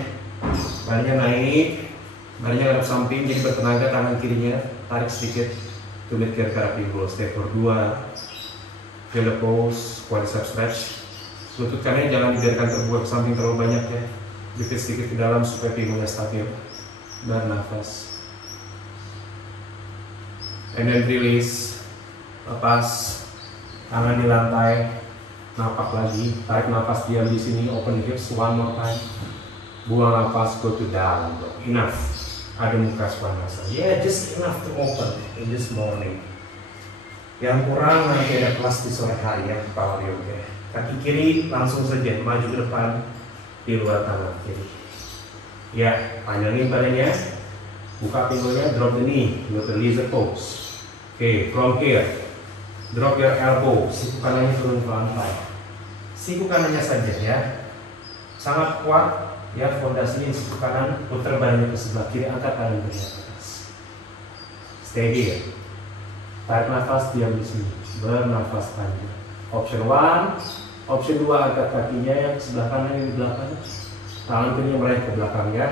Badannya naik, badannya ngadep samping, jadi bertenaga tangan kirinya tarik sedikit. Tumit ke arah pinggul. Step for 2. Feel the pose, quadricep stretch. Lutut kanan jangan dibiarkan terbuat ke samping terlalu banyak ya. Jepit sedikit ke dalam supaya pinggulnya stabil. Bernafas. And then release. Lepas. Tangan di lantai. Napak lagi. Tarik nafas diam di sini. Open the hips one more time. Buang nafas. Go to down. Enough. Ada muka svanasa. Yeah, just enough to open in this morning. Yang kurang nanti ada kelas di sore hari ya, power yoga. Kaki kiri langsung saja maju ke depan di luar tangan kiri. Ya, panjangin badannya, buka pinggulnya, drop the knee, go to lizard pose. Okay, from here, drop your elbow, siku kanannya turun ke lantai. Siku kanannya saja ya, sangat kuat ya fondasinya siku kanan, putar badannya ke sebelah kiri, angkat tangan ke atas. Stay here. Tarik nafas, diam di sini, bernafas panjang. Option 1, option 2 angkat kakinya yang sebelah kanan yang di belakang. Tangan kirinya meraih ke belakang ya.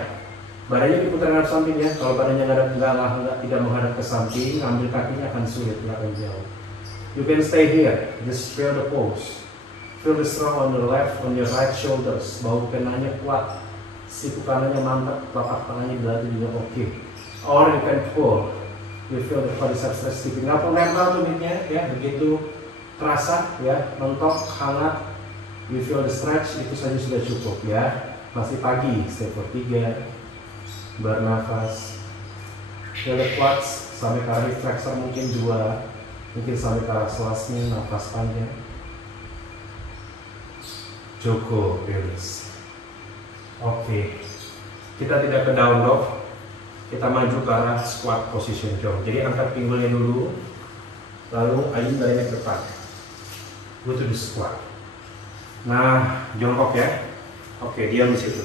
Badannya diputar ke samping ya. Kalau badannya tidak menghadap ke samping, ambil kakinya akan sulit, akan jauh. You can stay here, just feel the pose. Feel the strong on the left, on your right shoulders. Bahu kanannya kuat, siku kanannya mantap, telapak tangannya berada juga oke. Or you can pull. You feel the quadriceps stretch. Tinggal penempel tumitnya ya, begitu terasa ya, mentok, hangat, you feel the stretch, itu saja sudah cukup ya. Masih pagi, stay for 3, bernafas, feel the quads sampai ke arah flexor mungkin 2, mungkin sampai ke arah selasnya, nafas panjang, cukup, release. Oke, kita tidak ke down dog, kita maju ke arah squat position jog. Jadi angkat pinggulnya dulu, lalu ayun badannya ke depan, go to the squat. Nah, jongkok ya. Oke, diam di situ.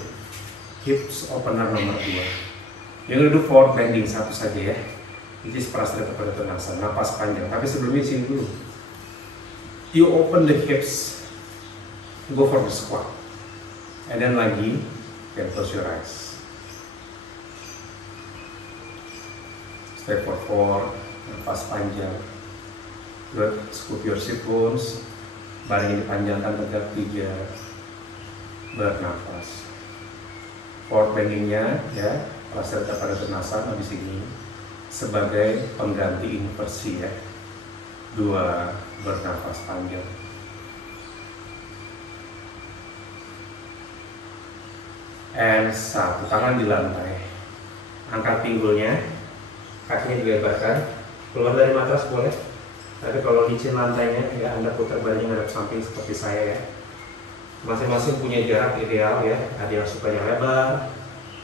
Hips opener nomor 2. Yang duduk forward bending satu saja ya. Ini Prasarita Padottanasana, napas panjang. Tapi sebelumnya sini dulu. You open the hips, go for the squat, and then lagi, then close your eyes. Step for 4, napas panjang. Good. Scoop your sit bones. Badan dipanjangkan tegak 3, bernafas. Forward bendingnya ya, Prasarita Padottanasana di sini sebagai pengganti inversi ya. 2, bernafas panjang. And 1, tangan di lantai. Angkat pinggulnya, kakinya dilebarkan, keluar dari matras boleh. Tapi kalau licin lantainya, ya Anda putar badannya menghadap samping seperti saya ya. Masing-masing punya jarak ideal ya. Ada yang suka yang lebar,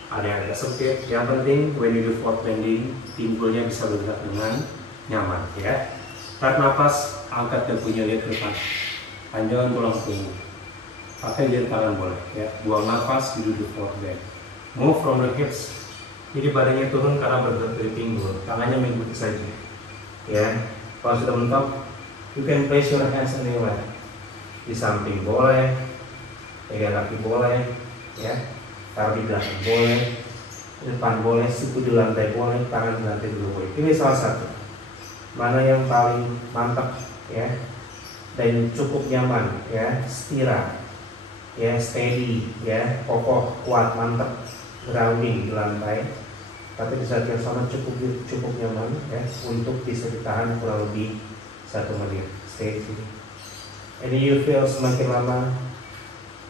ada yang agak sempit. Yang penting, when you do forward bending, pinggulnya bisa bergerak dengan nyaman ya. Tarik nafas, angkat dan punya lihat ke depan. Panjang tulang punggung. Pakai jari tangan boleh ya. Buang nafas, you do forward bend. Move from the hips. Jadi badannya turun karena bergerak dari pinggul. Tangannya mengikuti saja ya. Kalau sudah mentok, you can place your hands anywhere. Di samping boleh, pegang kaki boleh, ya. Taruh di belakang boleh, di depan boleh, siku di lantai boleh, tangan di lantai dulu boleh. Ini salah satu. Mana yang paling mantap, ya, dan cukup nyaman, ya, stira, ya, steady, ya, kokoh, kuat, mantap, grounding di lantai. Tapi di saat yang sama cukup nyaman ya untuk bisa ditahan kurang lebih 1 menit. Stay di sini. Ini you feel semakin lama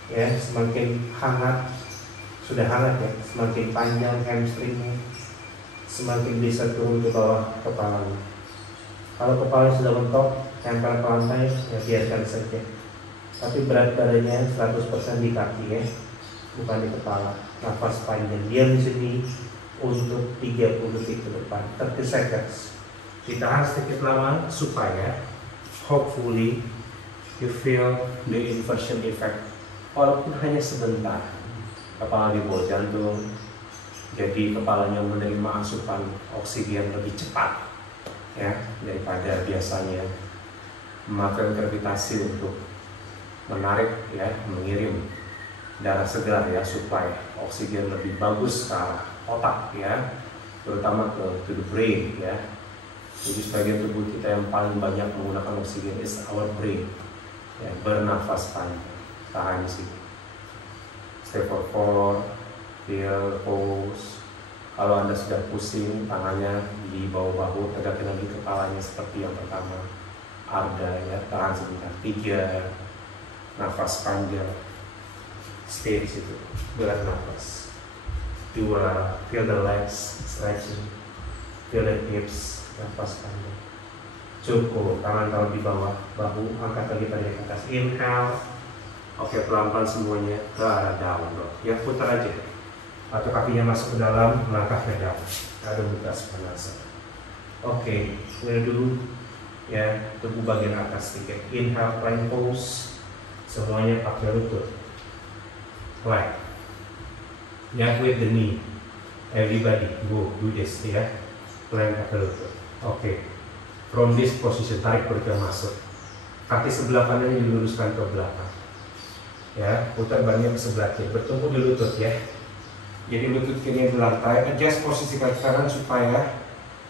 ya, semakin hangat, sudah hangat ya, semakin panjang hamstringnya, semakin bisa turun ke bawah kepala. Kalau kepala sudah mentok, tempel ke lantai, ya biarkan saja. Tapi berat badannya 100% di kaki ya, bukan di kepala. Nafas panjang, diam di sini untuk 30 detik ke depan, 30 seconds. Ditahan sedikit lama supaya hopefully you feel the inversion effect. Walaupun hanya sebentar, kepala di bawah jantung, jadi kepalanya menerima asupan oksigen lebih cepat ya daripada biasanya, memakai gravitasi untuk menarik ya, mengirim darah segar ya, supaya oksigen lebih bagus ke arah otak ya, terutama to the brain ya. Jadi sebagian tubuh kita yang paling banyak menggunakan oksigen is our brain ya. Bernafas panjang, tahan di sini. Step for 4, feel pose. Kalau Anda sudah pusing, tangannya di bawah bahu, tegakkan lagi kepalanya seperti yang pertama. Arda ya, tahan sebentar. 3, nafas panjang, stay di situ, bernafas. 2, feel the legs stretching, feel the hips, nafas panjang. Cukup, tangan taruh di bawah bahu, angkat lagi tarik ke atas. Inhale. Oke, pelan-pelan semuanya ke arah down dog. Ya, putar aja. Atau kakinya masuk ke dalam, langkah ke down. Ada buka sepanasa. Oke, mulai dulu ya, tubuh bagian atas sedikit. Inhale, plank pose. Semuanya pakai lutut. Plank. Ya, with the knee. Everybody go do this ya. Plank pakai lutut. Oke. From this position, tarik perutnya masuk. Kaki sebelah kanan diluruskan ke belakang. Ya, putar badannya ke sebelah kiri. Bertumpu di lutut ya. Jadi lutut kiri di lantai. Adjust posisi kaki kanan supaya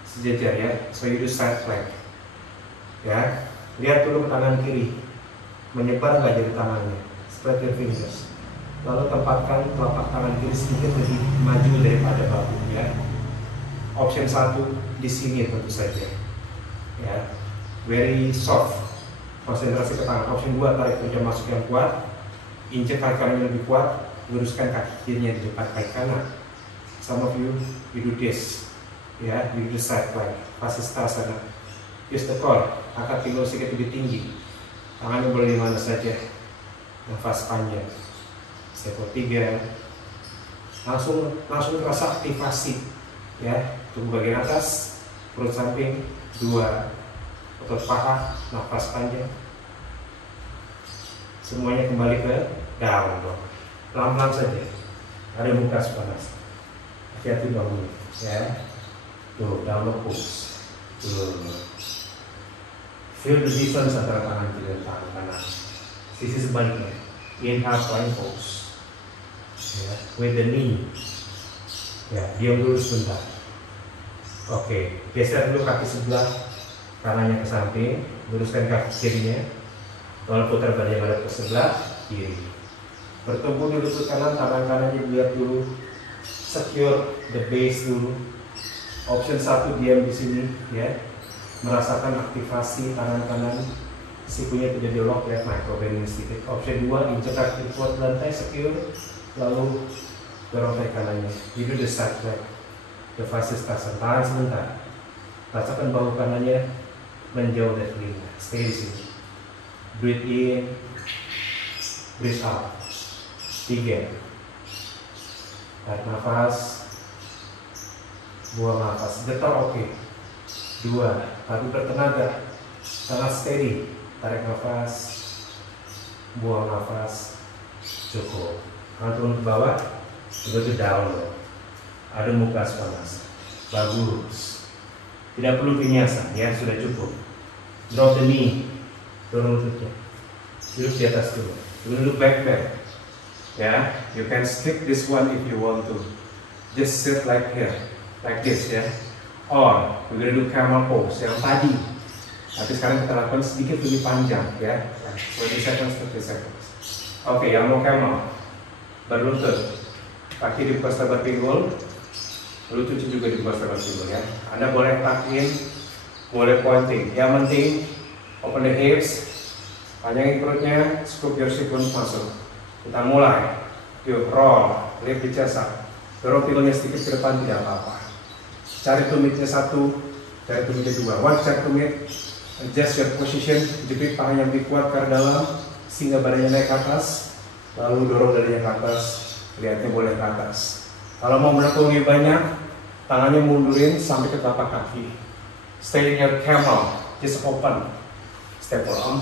sejajar ya. So you do side plank. Ya, lihat dulu ke tangan kiri. Menyebar nggak jadi tangannya? Spread your fingers. Lalu tempatkan telapak tangan kiri sedikit lebih maju daripada bahu ya. Option 1 di sini tentu saja ya, very soft konsentrasi ke tangan. Option 2, tarik kerja masuk yang kuat, injek kaki kanan yang lebih kuat, luruskan kaki kirinya di depan kaki kanan. Some of you do this, ya, you do side plank, Vasisthasana. Use the core, angkat pinggul sedikit lebih tinggi, tangannya boleh di mana saja, nafas panjang. Step 3, langsung terasa aktivasi, ya, tubuh bagian atas, perut samping, 2, otot paha, nafas panjang. Semuanya kembali ke down dog. Pelan-pelan saja. Ada muka panas. Hati-hati bangun, ya. Tuh, down dog pose. Tuh. Feel the difference antara tangan kiri dan tangan kanan. Sisi sebaliknya. Inhale plank pose. Ya, with the knee. Ya, diam dulu sebentar. Oke, geser dulu kaki sebelah kanannya ke samping, luruskan kaki kirinya, lalu putar badan madep ke sebelah kiri. Bertumpu di lutut kanan, tangan kanannya dilihat dulu, secure the base dulu. Option 1, diam di sini, ya, merasakan aktivasi tangan kanan, sikunya tidak di-lock, ya, micro-bending sedikit. Option 2, injek kaki kuat lantai, secure, lalu dorong kaki kanannya. You do the side leg, the Vasisthasana. Tahan sebentar, rasakan bahu kanannya menjauh dari telinga. Stay di sini. Breathe in, breathe out. 3, tarik nafas, buang nafas. Getar oke. 2, tapi bertenaga, sangat steady. Tarik nafas, buang nafas. Cukup. Tangan turun ke bawah, go to down. Ada muka panas. Bagus. Tidak perlu vinyasa, ya, sudah cukup. Drop the knee, turun lututnya. Duduk di atas dulu. Duduk back. Ya, you can skip this one if you want to. Just sit like here, like this, ya. Or we're gonna do camel pose yang tadi. Tapi sekarang kita lakukan sedikit lebih panjang, ya. 20 seconds, 30 seconds. Oke, yang mau camel, berlutut, kaki dibuka selebar pinggul, lutut juga dibuka selebar pinggul, ya. Anda boleh tuck in, boleh pointing. Yang penting open the hips, panjangin perutnya, scoop your sequence masuk. Kita mulai. Yuk, roll, lift the chest up. Dorong pinggulnya sedikit ke depan, tidak apa-apa. Cari tumitnya 1, cari tumitnya 2. One check tumit, adjust your position, jepit pahanya lebih kuat ke dalam, sehingga badannya naik ke atas. Lalu dorong darinya ke atas, lihatnya boleh ke atas. Kalau mau menekung lebih banyak, tangannya mundurin sampai ke telapak kaki. Stay in your camel, just open. Step 4,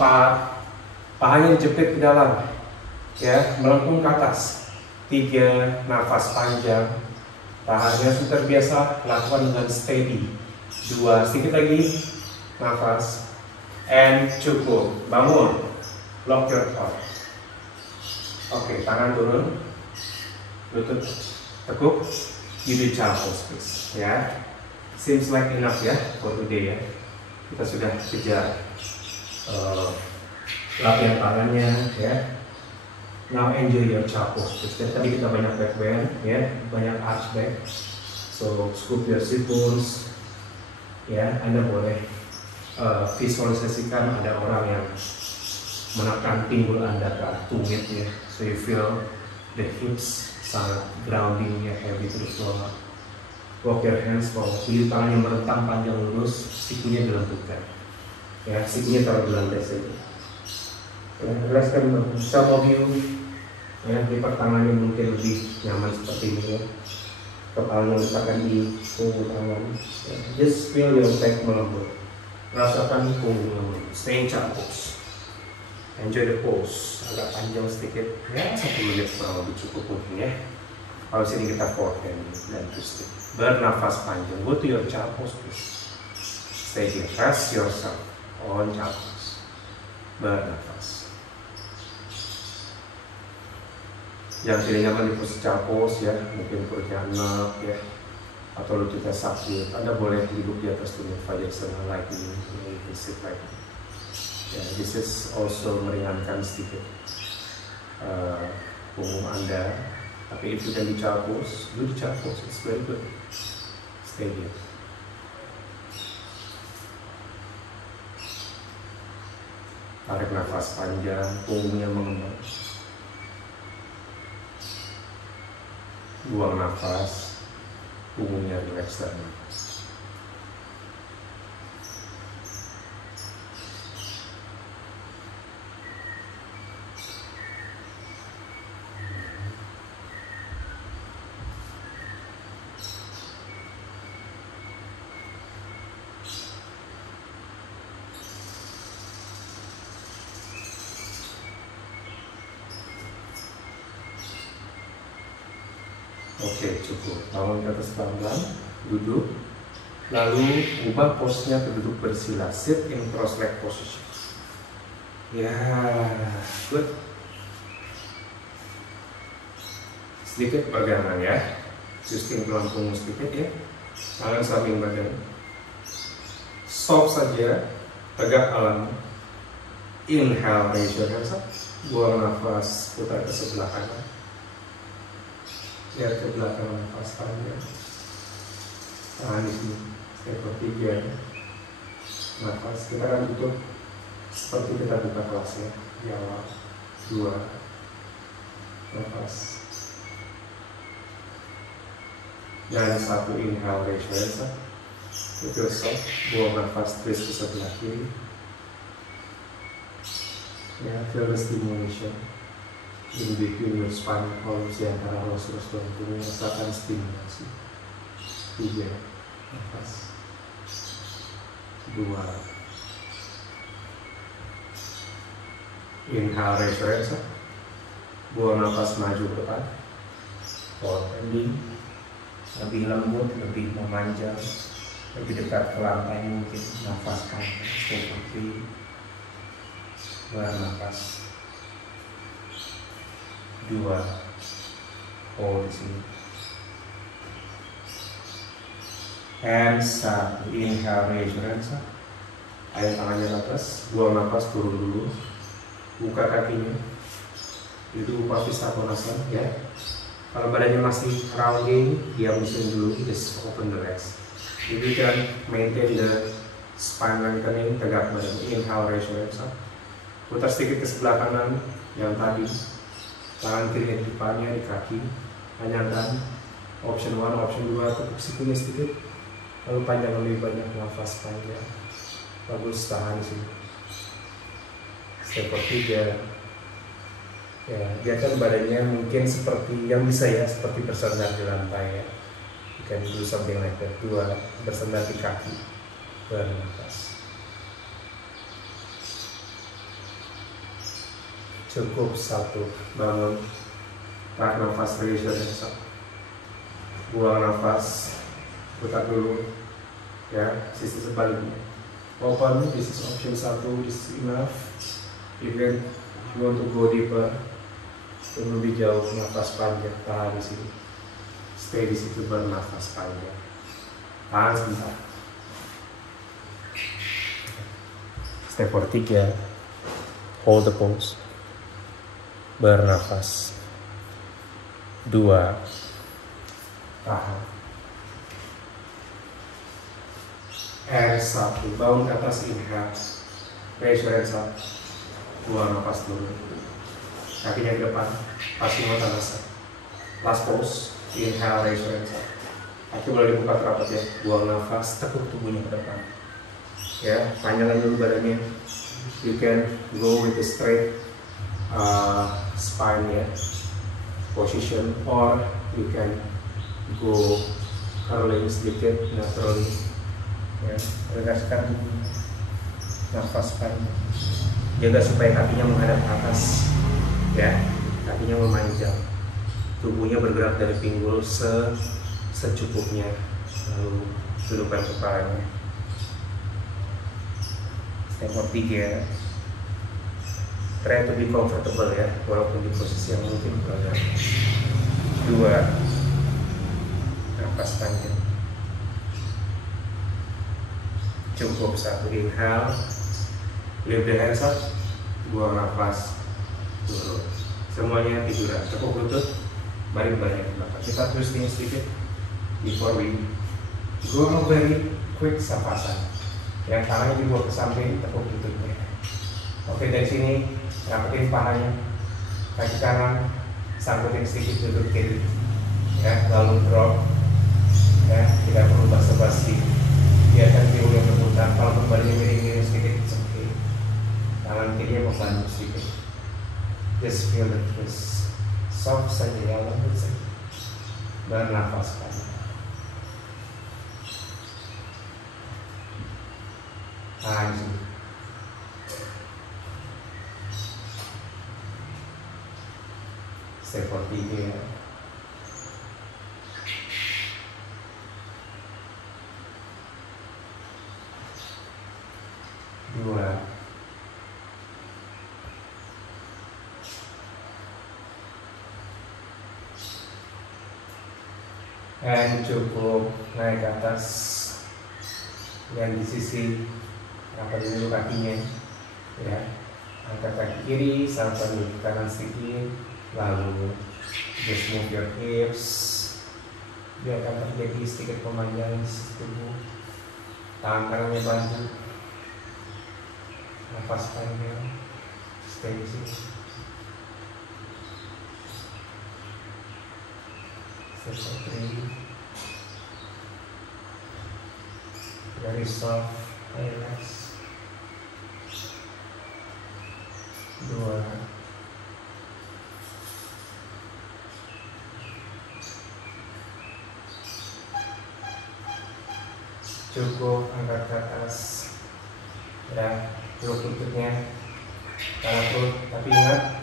pahanya dijepit ke dalam, ya, melengkung ke atas. 3, nafas panjang. Tahannya sudah terbiasa, lakukan dengan steady. 2, sedikit lagi, nafas. And cukup, bangun. Lock your core. Oke, tangan turun, lutut tekuk, you chapels, please, ya. Seems like enough, ya, for today, ya. Kita sudah kejar latihan tangannya, ya. Now enjoy your chapels, please. Tadi kita banyak back bend, ya, banyak arch back. So scoop your sit bones, ya. Anda boleh visualisasikan ada orang yang menekan pinggul Anda ke tumitnya, so you feel the hips sangat grounding, ya, heavy to the floor. Walk your hands forward, pilih tangan yang merentang panjang lurus, sikunya dilembutkan, ya, sikunya taruh di lantai saja. Ya, relaxkan some of you, ya, lipat tangannya mungkin lebih nyaman seperti ini, ya. Kepalanya letakkan di punggung tangan, ya. Just feel your back melembut, rasakan punggung lembut. Stay in chop pose. Enjoy the pose, agak panjang sedikit, ya, 1 menit kurang lebih cukup mungkin, ya. Kalau sini kita forehand dan twist. Bernafas panjang. Go to your chop pose, please. Stay here. Rest yourself on chop pose. Bernafas. Yang tidak nyaman di posisi chop pose, ya, mungkin perutnya enak, ya, atau lututnya sakit. Anda boleh duduk di atas tumit Vajrasana like ini, sit like ini. Ya, this is also meringankan sedikit punggung Anda. Tapi if you can do chop pose, do the chop pose. It's very good. Stay here. Tarik nafas panjang, punggungnya mengembang. Buang nafas, punggungnya rileks dan lemas. Oke, cukup. Bangun ke atas pelan-pelan, duduk. Lalu ubah posnya ke duduk bersila, sit in cross leg position. Ya, good. Sedikit pegangan ya. Sustain tulang punggung sedikit ya. Tangan samping badan. Soft saja, tegak alami. Inhale, raise your hands up. Buang nafas, putar ke sebelah kanan. Lihat ke belakang nafas panjang. Tangan di sini. Step 3. Nafas. Kita akan tutup seperti kita buka kelas ya. Di awal. 2. Nafas. Dan 1. Inhale, raise your hands up. Feel soft. Buang nafas, twist ke sebelah kiri. Ya, feel the stimulation in between your spinal columns di antara rostrum tulang punggung. Rasakan stimulasi. 3. Nafas. 2. Inhale, raise your hands up. Buang nafas, maju ke depan. Forward bending. Lebih lembut, lebih memanjang, lebih dekat ke lantai mungkin. Nafas panjang. Step 3. Bernafas. 2. Hold di sini. And 1. Inhale, raise your hands up. Ayun tangannya atas. Buang nafas, turun dulu. Buka kakinya. Itu Upavista Konasana ya. Kalau badannya masih rounding, diam dulu. Just open the legs. If you can maintain the spine lengthening, tegak badan. Inhale, raise your hands up. Putar sedikit ke sebelah kanan yang tadi. Tangan kiri di depannya di kaki. Tanyakan option 1, option 2, tepuk sikunya sedikit. Lalu panjang lebih banyak, nafas panjang. Bagus, tahan di sini. Step 3. Ya, biarkan badannya mungkin seperti yang bisa ya, seperti bersandar di lantai ya. You can do something like that. 2. Bersandar di kaki. Bernafas. Cukup. 1. Bangun. Tarik nafas, raise your hands up. Buang nafas. Putar dulu. Ya, sisi sebaliknya. Open. This is option 1. This is enough. Even if you want to go deeper, lebih jauh, nafas panjang. Tahan di sini. Stay di situ, bernafas panjang. Tahan sebentar. Step 3. Hold the pose. Bernafas. 2. Tahan. And 1. Bangun ke atas, inhale. Raise your hands up. Buang nafas dulu. Kakinya ke depan. Paschimottanasana. Last pose. Inhale, raise your hands up. Kaki boleh dibuka rapat ya. Buang nafas, tekuk tubuhnya ke depan. Ya, panjangin dulu badannya. You can go with the straight spine ya, position, or you can go curling sedikit naturally ya. Regaskan nafas panjang, jaga supaya kakinya menghadap ke atas ya, kakinya memanjang, tubuhnya bergerak dari pinggul secukupnya, lalu dudukkan kepalanya. Step 3. Try to be comfortable ya, walaupun di posisi yang mungkin beragam. 2. Nafas panjang. Cukup. 1. Inhale, lift the hands up. Buang nafas, turun. Semuanya tiduran. Tekuk lutut, baring-baring ke belakang. Kita twisting sedikit before we go very quick savasana. Yang tangannya dibawa ke samping, tekuk lututnya. Oke, dari sini rapetin pahanya, kaki kanan sangkutin sedikit lutut kiri, ya, lalu drop, ya, tidak perlu basa-basi, biarkan pinggulnya berputar. Kalau kembali miring-miring sedikit, oke. Tangan kirinya membantu sedikit. Just feel the twist, soft saja ya, lembut saja. Bernafas panjang. Anjing. Seperti dia. Dua. Dan cukup naik ke atas. Dan di sisi angkat dulu kakinya, ya. Angkat kaki kiri sampai di kanan sedikit. Lalu just move your hips, biarkan terjadi sedikit pemanjangan di sisi tubuh. Tangan kanannya bantu, nafas panjang, stay di sini. Seperti very soft, relax. Dua. Cukup angkat ke atas, ya, peluk lututnya, karena perut, tapi ingat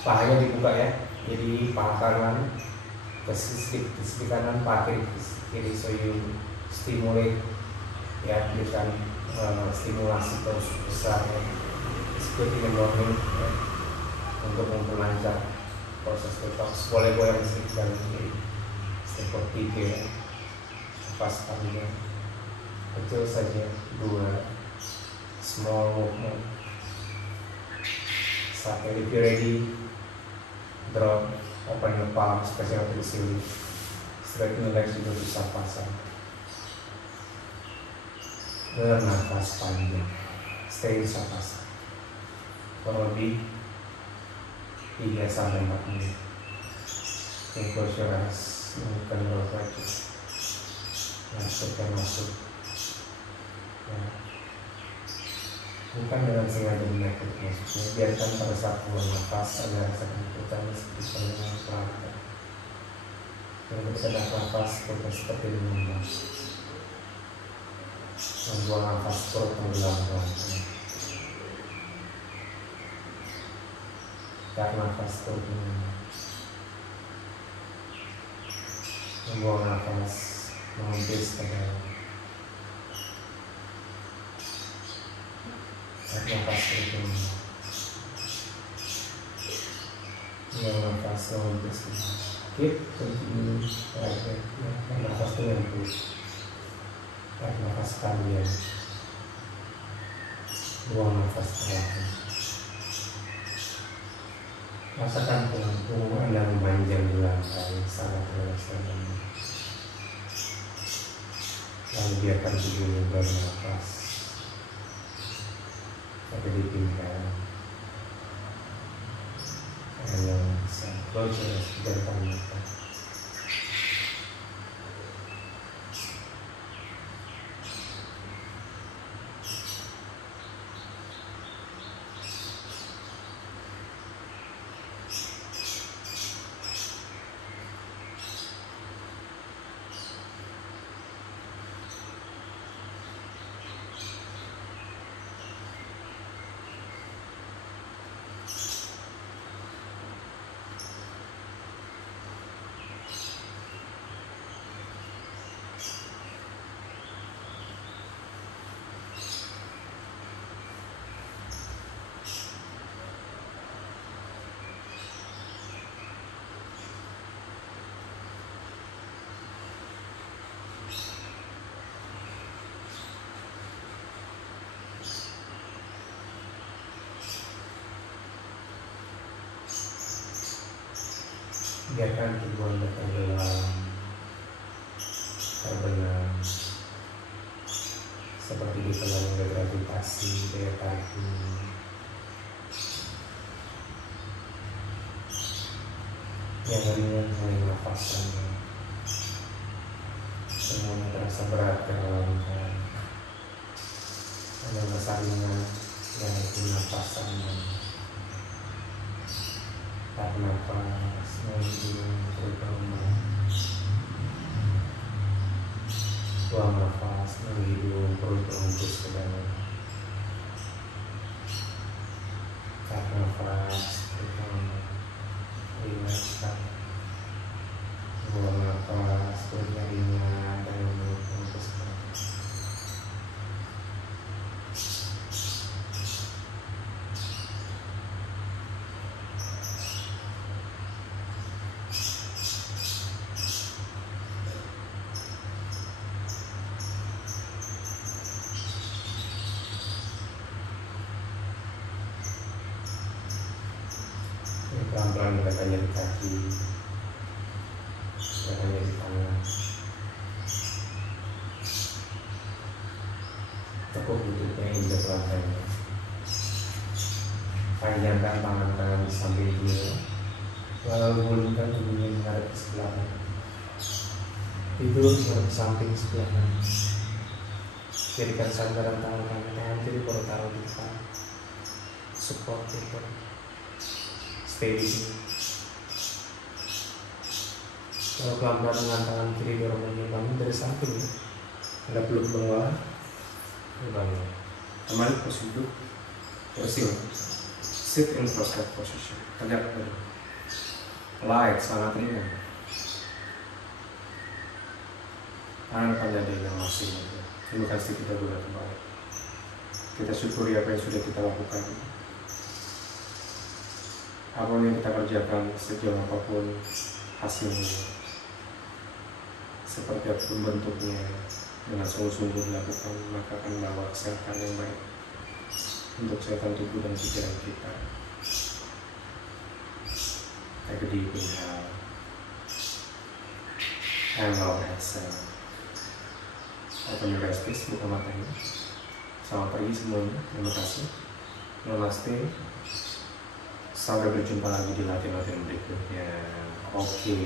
pahanya dibuka ya, jadi paha kanan ke sisi kanan, paha kiri ke sisi kiri, so you stimulate, ya, berikan stimulasi terus besar, ya, seperti mendorong, ya, untuk memperlancar proses detox. Boleh goyang sedikit kanan kiri, seperti ya, nafas panjang. Kecil saja, dua, small movement. Sampai if you're ready, drop, open your palms, kasih waktu di sini. Straighten the legs juga bisa pasang. Bernafas panjang, stay di sapasang. Kurang lebih 3-4 menit. Close your eyes, bukan berapa aja. Masuk. Ya. Bukan dengan sengaja menaikkan maksudnya, biarkan pada saat keluar nafas ada rasa kelembutan seperti pengen pelan-pelan. Yang bersedak nafas bukan seperti mengembang. Membuang nafas perut tenggelam. Tarik nafas perut mengembang. Membuang nafas menghembus ke dalam. Tarik nafas berikutnya. Buang nafas menghembus ke dalam. Keep continue. Tarik nafas dengan terus. Tarik nafas kalian. Buang nafas terakhir. Rasakan punggung Anda memanjang di lantai, sangat rileks dan tenang. Lalu biarkan tubuhnya bernafas sampai di pinggang. Anda bisa close your eyes, pejamkan mata. Biarkan tubuh Anda tenggelam, terbenam, seperti ditelan oleh gravitasi daya tarik bumi. yang ringan oleh nafasannya. Semuanya terasa berat kedalamkan. Ada rasa ringan yaitu nafasannya. Tarik nafas menghidung perut lembut. Buang nafas menghidung perut lembut ke dalam. Tarik nafas perut lembut. Rilekskan. Buang nafas perutnya ringan dan lembut lembut sekali. Pelan-pelan kita tanya di kaki, kita tanya di tangan. Tekuk lututnya injak lantainya. Panjangkan tangan kanan di samping kiri, lalu gulungkan tubuhnya menghadap ke sebelah kanan. Tidur menghadap ke samping sebelah kanan. Jadikan sandaran tangan kanan, tangan kiri baru taruh di depan. Support itu. Stay di sini. Kalau pelan-pelan dengan tangan kiri dorong bangun dari samping ya. Anda peluk bawah, bangun. Kembali posisi duduk, posisi sit in prostrate position. Tegak dulu. Light sangat ringan. Tangan akan jadi yang masih itu. Terima kasih kita sudah kembali. Kita syukuri apa yang sudah kita lakukan. Apapun yang kita kerjakan, sejauh apapun hasilnya, seperti apapun bentuknya, dengan sungguh-sungguh dilakukan, maka akan membawa kesehatan yang baik untuk kesehatan tubuh dan pikiran kita. Take a deep inhale and loud exhale. Open your eyes please, buka matanya. Selamat pagi semuanya, terima kasih. Namaste. Sampai berjumpa lagi di latihan-latihan berikutnya. Oke.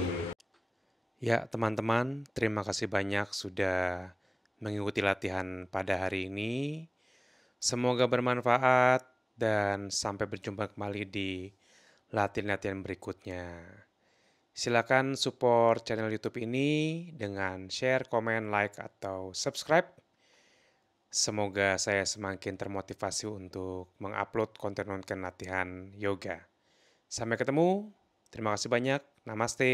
Ya, teman-teman, terima kasih banyak sudah mengikuti latihan pada hari ini. Semoga bermanfaat dan sampai berjumpa kembali di latihan-latihan berikutnya. Silakan support channel YouTube ini dengan share, komen, like, atau subscribe. Semoga saya semakin termotivasi untuk mengupload konten-konten latihan yoga. Sampai ketemu, terima kasih banyak, namaste.